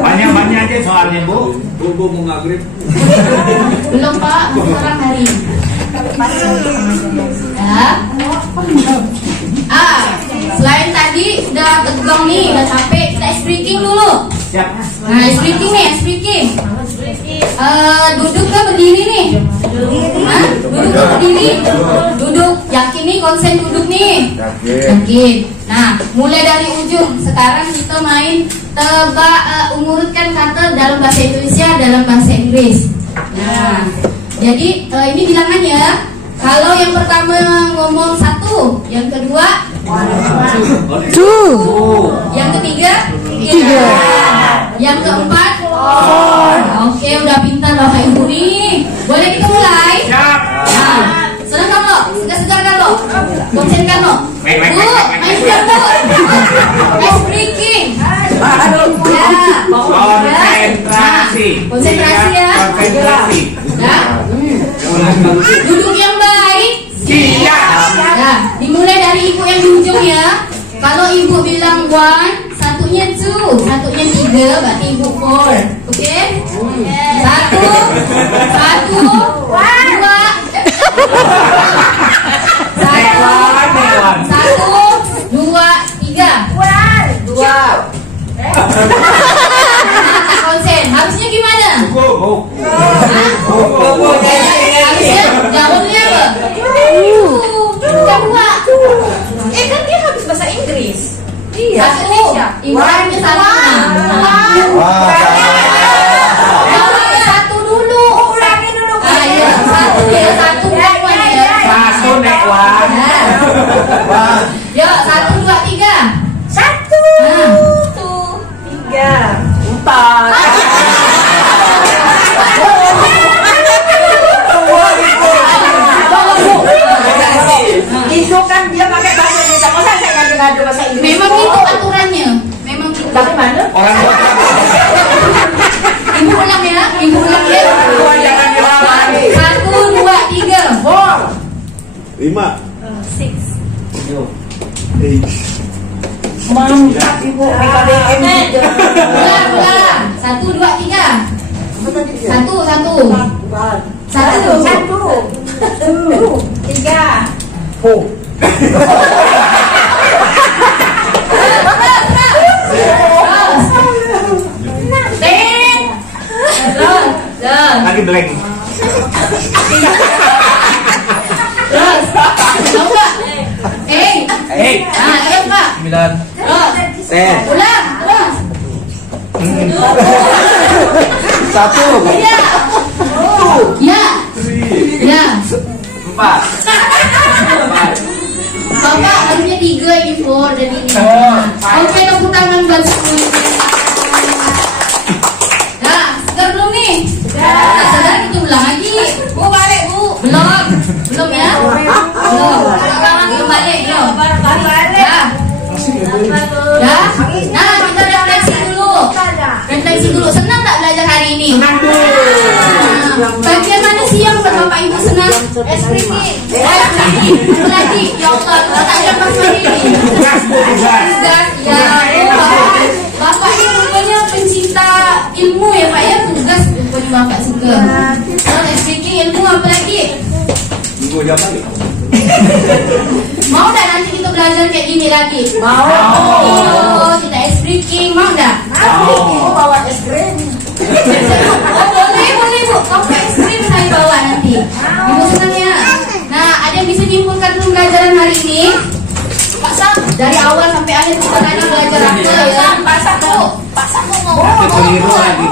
Banyak-banyak aja soalnya Bu. Bu mau maghrib. Belum Pak, sekarang hari. Selain tadi udah tegang nih, udah capek, kita ice breaking dulu. Siap. Nah, ice breaking nih, ice breaking. Duduk ke berdiri nih? Duduk ke berdiri? Duduk. Yakin nih konsen duduk nih? Yakin. Nah, mulai dari ujung. Sekarang kita main mengurutkan kata dalam bahasa Indonesia, dalam bahasa Inggris. Nah, jadi ini bilangannya. Kalau yang pertama ngomong 1, yang kedua 2, yang ketiga 3, yang keempat 4. Oke, udah pintar Bapak Ibu nih. Boleh kita mulai? Nah, senang kan lo? Segar-segar kan lo? Konsen kan lo? Bu, mainkan Bu. Ice breaking. Konsentrasi. Konsentrasi ya. Konsentrasi. Nah, duduk yang baik. Siap. Nah, dimulai dari Ibu yang di ujung ya. Kalau Ibu bilang 1, satunya 2, satunya 3, berarti Ibu 4. Oke? 1, 2, 3. 2. Konsen, harusnya gimana? Harusnya jawabnya apa? Kedua. Kan dia habis bahasa Inggris. Iya. Ibu hanya satu dulu. Ulangi dulu. Yang nonton. Itu kan dia pakai bahasa Indonesia, masa saya ngadu-ngadu bahasa Inggris? Memang itu aturannya. Memang itu. Bagaimana? Orang Ibu ulang ya, ibu ulang ya. 1, 2, 3. 5. 6. Mantap ibu, PKBM juga. Ulang. 1, 2, 3. 1, 3. lagi blank. Terus, tahu nggak? Terus nggak? 9. Terus, ulang, terus. 1. Iya. Ya. Ya. 4. Bapak harusnya 3 ini 4 dan ini. Oke, tepuk tangan buat semua. Nah, segar belum nih? Tak sadar itu ulang lagi. Bu balik bu. Belum ya? Belum balik belum. Ya. Nah, kita refleksi dulu. Senang tak belajar hari ini? Bagian mana sih yang buat Bapak Ibu senang? Es krim. Lagi, ya Allah, tak ada masalah ini. Ya, Bapak ini rupanya pencinta ilmu ya Pak ya, tugas rupanya Bapak suka. Es krim ilmu apa lagi? Minggu jam lagi. Mau dah nanti kita belajar kayak gini lagi? Mau. Kita es krim, mau dah? Ibu bawa es krim. Boleh bu, kamu es krim saya bawa nanti. Ibu senang ya. Nah, ada yang bisa nyimpulkan pembelajaran hari ini? Pak Sam, dari awal sampai akhir kita tadi belajar apa ya? Pak Sam mau. Tapi keliru lagi.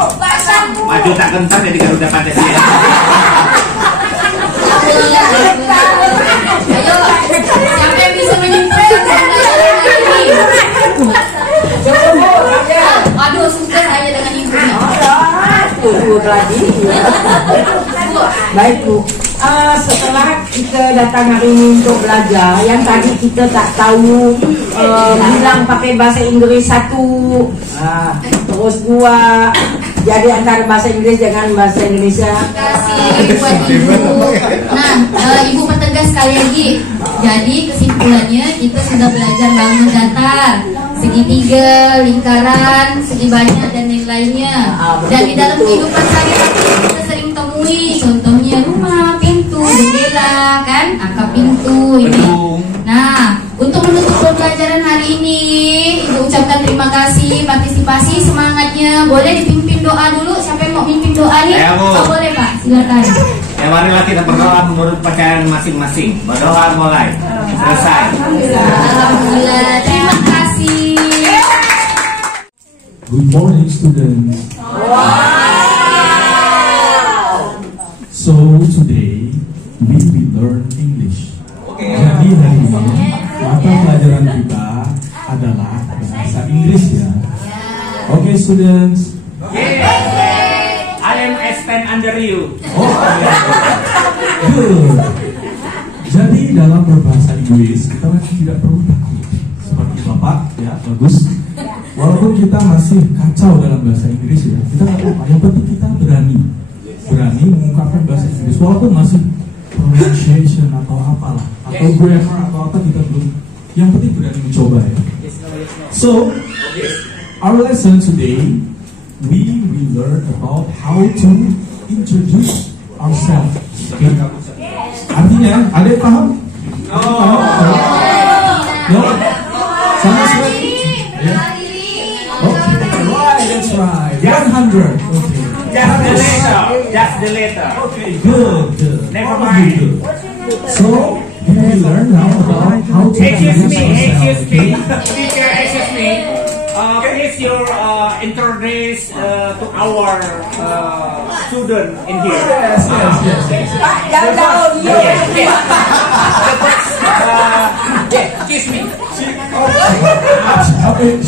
Maju tak gentar jadi Garuda Pancasila. Ayo, siapa yang bisa menyimpulkan pembelajaran hari ini? Aduh, susah saya dengan ibunya. Ibu lagi. Baik Bu. Setelah kita datang hari ini untuk belajar, yang tadi kita tak tahu bilang pakai bahasa Inggris 1, terus 2. Jadi antara bahasa Inggris dengan bahasa Indonesia. Terima kasih buat Ibu. Nah, Ibu pertegas sekali lagi. Jadi kesimpulannya kita sudah belajar bangun datar, segitiga, lingkaran, segi banyak dan lain-lainnya. Dan di dalam kehidupan sehari-hari kita sering temui, contohnya rumah, pintu, jendela, kan, angka pintu ini. Nah, untuk menutup pembelajaran hari ini, Ibu ucapkan terima kasih, partisipasi, semangatnya. Boleh dipimpin doa dulu. Siapa yang mau pimpin doa nih? Oh, boleh Pak, silakan. Ya, marilah kita berdoa menurut kepercayaan masing-masing. Berdoa mulai. Selesai. Alhamdulillah, terima kasih. Good morning, students. So today we will learn English. Jadi hari ini mata pelajaran kita adalah bahasa Inggris ya. Okay, students. I am stand under you. Good. Jadi dalam berbahasa Inggris kita masih tidak perlu takut. Seperti Bapak ya, bagus. Walaupun kita masih kacau dalam bahasa Inggris ya, kita nggak apa-apa. Yang penting kita berani mengungkapkan bahasa Inggris. Walaupun masih pronunciation atau apalah, atau grammar atau apa kita belum. Yang penting berani mencoba ya. So, our lesson today, we will learn about how to introduce ourselves. Okay? Artinya, ada yang paham? No? Sama sekali? Okay, right, that's right. 100. Okay. Just the letter. Okay, good. Never mind. Good. So, we will learn now about how to introduce ourselves. Teacher, excuse me. Please you introduce to our student in here. Yes. Kiss me. Okay.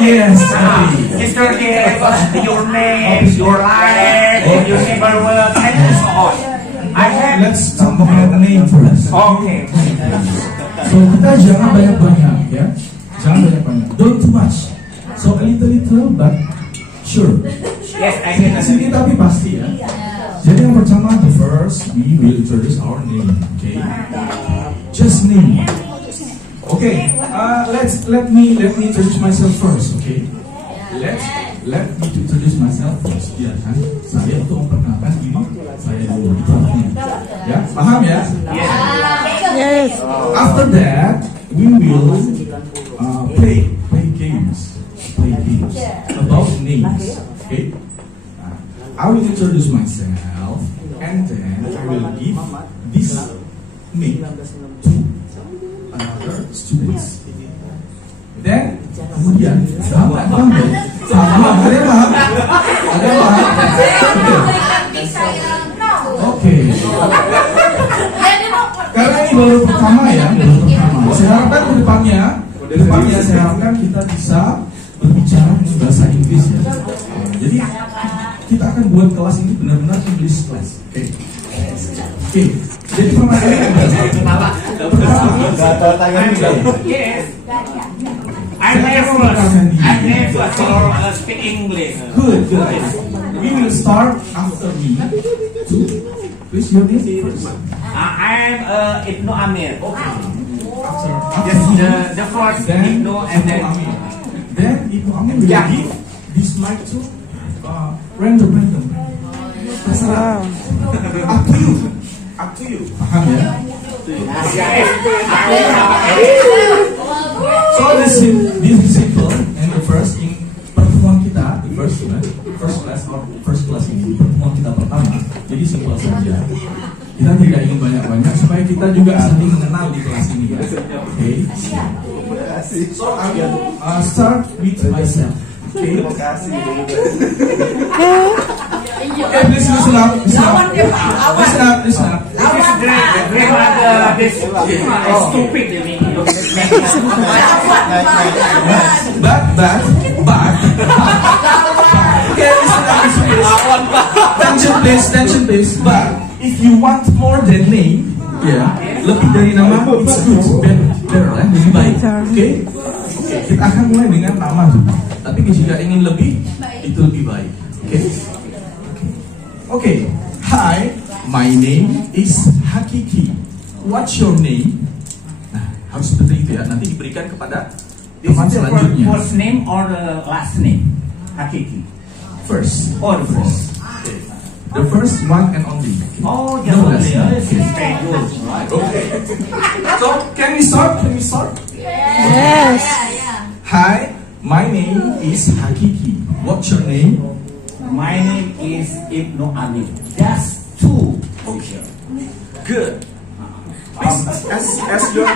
Yes. Mr. Your name, your life, your neighborhood, and so on. Let's talk about name first. Okay. So kita jangan banyak-banyak ya. Jangan banyak-banyak. Don't too much. So a little but sure. Yes, I can. Sini tapi pasti ya. Jadi yang pertama, the first we will introduce our name. Okay. Just name. Okay. Let me introduce myself first. Okay. Let me introduce myself first. Ya kan. Saya untuk memperkenalkan diri saya dulu. Itu artinya. Ya, paham ya? Yes. After that, we will play games about names. Okay. I will introduce myself, and then I will give this name to another students. Then kemudian sama ada yang paham? Oke. Karena ini baru pertama ya, saya harapkan ke depannya saya harapkan kita bisa berbicara dengan bahasa Inggris ya. Jadi kita akan buat kelas ini benar-benar English class. Oke. Jadi pertanyaannya pertama. I'm nervous for speak English. Good. We will start after me. Please your name first. I'm Ibnu Amir. Okay. After The first then Ibnu and then Amir. Then Ibnu Amir will give this mic to random. Terserah. Up to you. Paham ya? So this is simple. And the first in pertemuan kita, the first class ini pertemuan kita pertama. Jadi simple saja. Kita tidak ingin banyak-banyak supaya kita juga saling mengenal di kelas ini ya. Okay. So I will start with myself. Okay. Okay, please listen up. This stupid. But. Okay, Tension please. But if you want more than name, lebih dari nama, it's good, better, lebih baik. Okay? Kita akan mulai dengan nama dulu. Tapi jika ingin lebih, itu lebih baik. Okay. Hi, my name is Hakiki. What's your name? Nah, harus seperti itu ya. Nanti diberikan kepada teman selanjutnya. First name or the last name? Hakiki. First. Or the first. The first one and only. Oh, just No only. last name. Very good. Okay. So, can we start? Yes. Hi, my name is Hakiki. What's your name? My name is Ibnu Amir. Just two. Okay. Good. Please, as your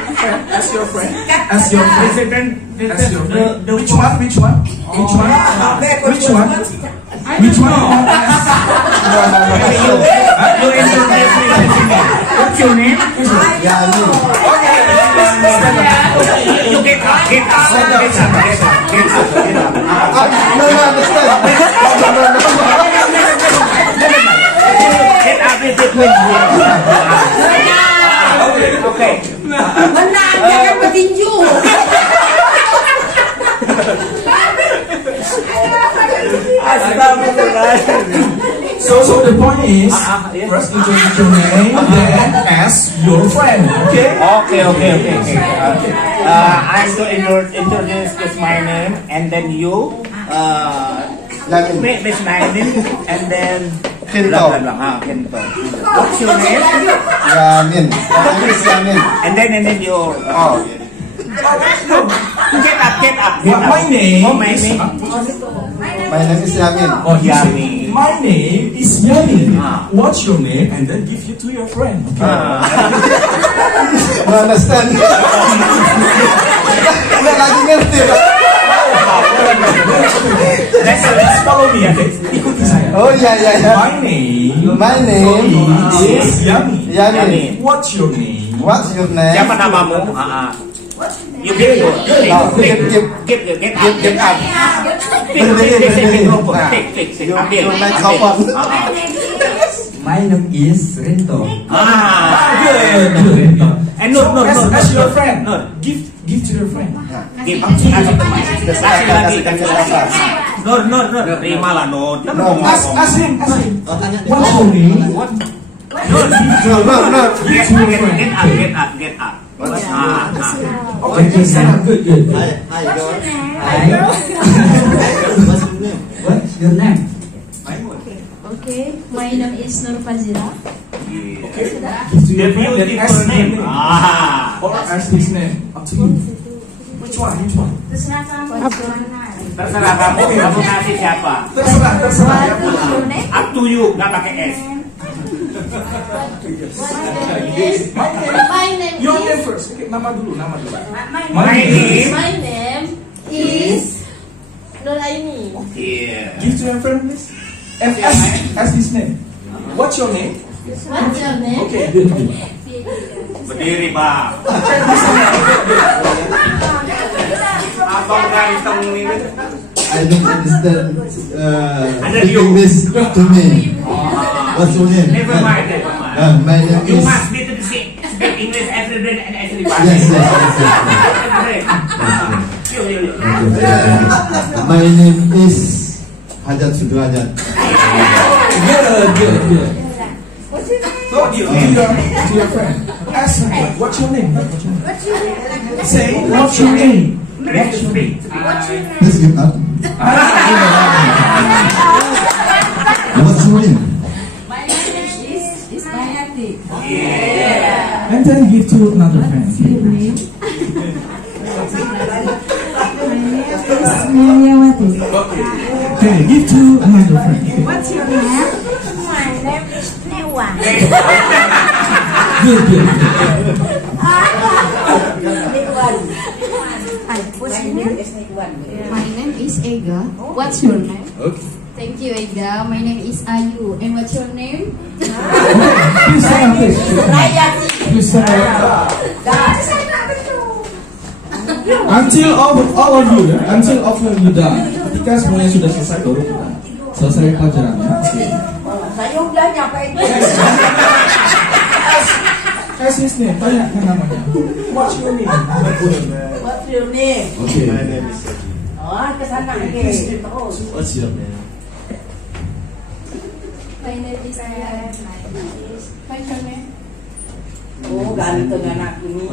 friend. Which one? You introduce me. What's your name? Okay. You get up. Okay. Menang, jangan bertinju. So the point is, first introduce your name, then ask your friend. Okay. I'm to introduce my name, and then you make this my name, and then Kento. What's your name? Yamin. Yamin. And then your get up. My name is Yamin. Oh, Yamin. My name is Yamin. What's your name? And then give you to your friend. Okay. Understand? Nggak lagi ngerti. Let's follow me, okay? Ikuti saya. Oh iya. My name is Yamin. Yamin. What's your name? What's your name? Siapa namamu? You get up. My name is Rento. Good. And no. As your friend. Give to your friend. Give. Kasih lagi. No. Terima lah, no. Ask him. What's your name? No. Get up. Okay, good. Hi. What's your name? Okay, my name is Nur Fazila. Okay. Give to your friend. Ask name. Or ask his name. Up to you. Which one? Terserah kamu. Terserah kamu kasih siapa? Terserah. Up to you, nggak pakai S. My name Your is. name first. Okay, nama dulu. My name is Nuraini. Yeah. Give to your friend, please. And ask his name. What's your name? What's your name? Okay, good. Berdiri, Bang. Abang ganteng ini. I don't understand English to me. What's your name? Never mind. My name You is. must be to speak English every day and every day. Yes. My name is Hajat Sudrajat. Good. So, to your friend. Ask him, what's your name? Say, what's your name? Let's give up. What's your name? My name is Mayati. And then give to another friend. Okay, give to another friend. What's your name? My name is Newa. Good. What's your name? My name is Ega. What's your name? Okay. Thank you, Ega. My name is Ayu. And what's your name? Please stand up, please stand up. Until all of you done. Ketika semuanya sudah selesai, baru kita selesai pelajarannya. Okay. Saya udah nyampe itu. Ask his name, tanya namanya. What's your name? What's your name? Okay. My name is. Oh, kesana terus. What's your name? My name is Aya. What's your name? Oh, ganteng anak ini.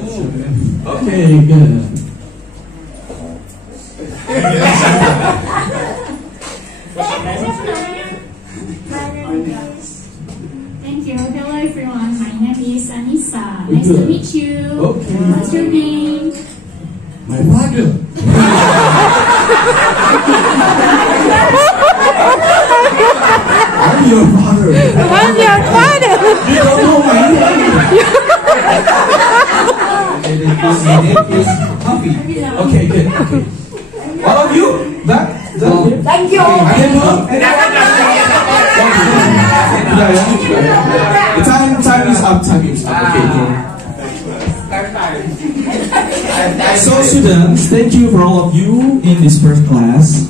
Okay, good. Thank you. Hello everyone. My name is Anissa. Nice to meet you. Okay. What's your name? My father. I'm your father. I'm your father. You don't know my name. My name is Happy. Okay, good. Okay. All of you, that. Thank you. The time is up. Okay. So students, thank you for all of you in this first class.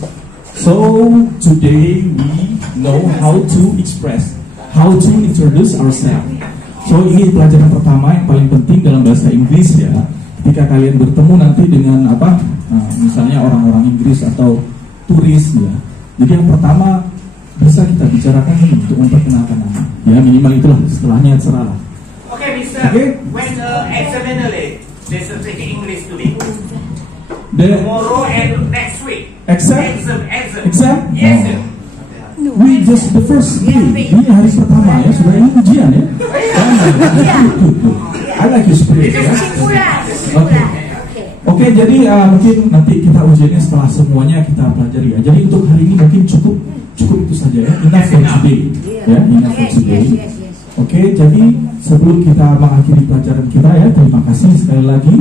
So today we know how to express, how to introduce ourselves. So ini pelajaran pertama yang paling penting dalam bahasa Inggris ya. Ketika kalian bertemu nanti dengan misalnya orang-orang Inggris atau turis ya. Jadi yang pertama bisa kita bicarakan ini untuk memperkenalkan nama. Ya minimal itulah, setelahnya terserah lah. Okay, Mister. Okay. When the examiner they speak English to me. Tomorrow and next week. Exam? Yes, sir. We just the first day. Ini hari pertama ya, sudah ini ujian ya. I like your spirit. Oke, jadi mungkin nanti kita ujiannya setelah semuanya kita pelajari ya. Jadi untuk hari ini mungkin cukup itu saja ya. Enough for today. Ya, enough for today. Oke, jadi sebelum kita mengakhiri pelajaran kita ya, terima kasih sekali lagi.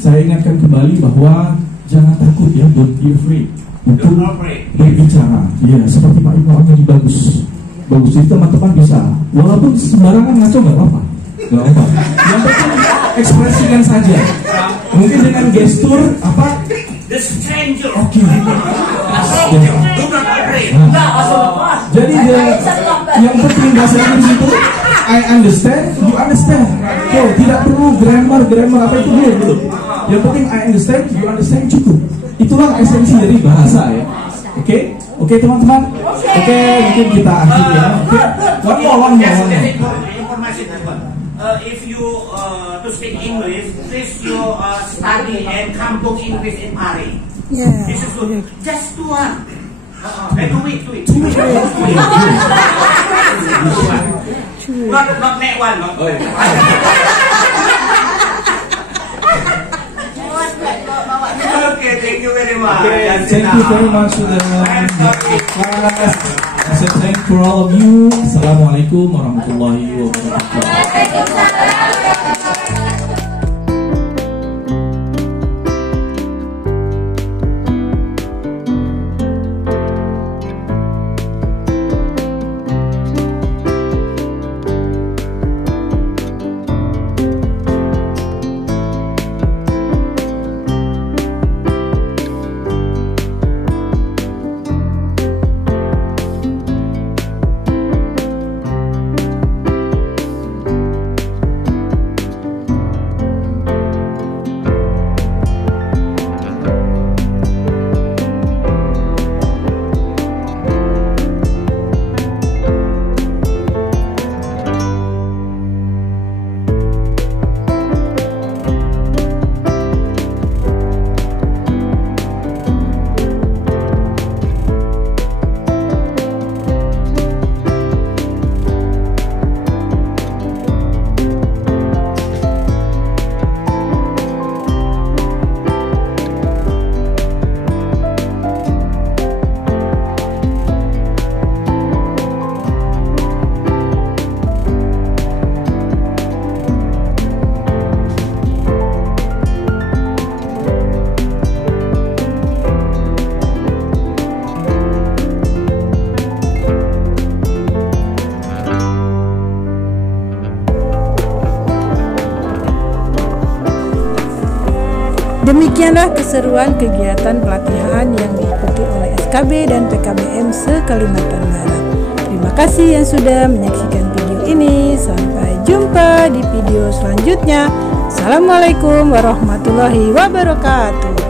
Saya ingatkan kembali bahwa jangan takut ya, don't be afraid untuk berbicara. Ya, seperti Pak Ibu jadi bagus. Jadi teman-teman bisa, walaupun sembarangan ngaco nggak apa-apa. Yang penting ekspresikan saja. Mungkin dengan gestur apa? The stranger. Oke. Do not agree. Jadi yang penting bahasa Inggris itu I understand, you understand. So, tidak perlu grammar apa itu dulu gitu. Yang penting I understand cukup. Itulah esensi dari bahasa ya. Oke teman-teman. Oke, mungkin kita akhiri ya. One more. If you to speak English, please you study and come to English in Paris. Yeah. This is good. Just 2 weeks. 2 weeks. Not next one. No? Okay, thank you very much. Okay, thank you very much to the class. I said thank you for all of you. Assalamualaikum warahmatullahi wabarakatuh. Demikianlah keseruan kegiatan pelatihan yang diikuti oleh SKB dan PKBM se-Kalimantan Barat. Terima kasih yang sudah menyaksikan video ini. Sampai jumpa di video selanjutnya. Assalamualaikum warahmatullahi wabarakatuh.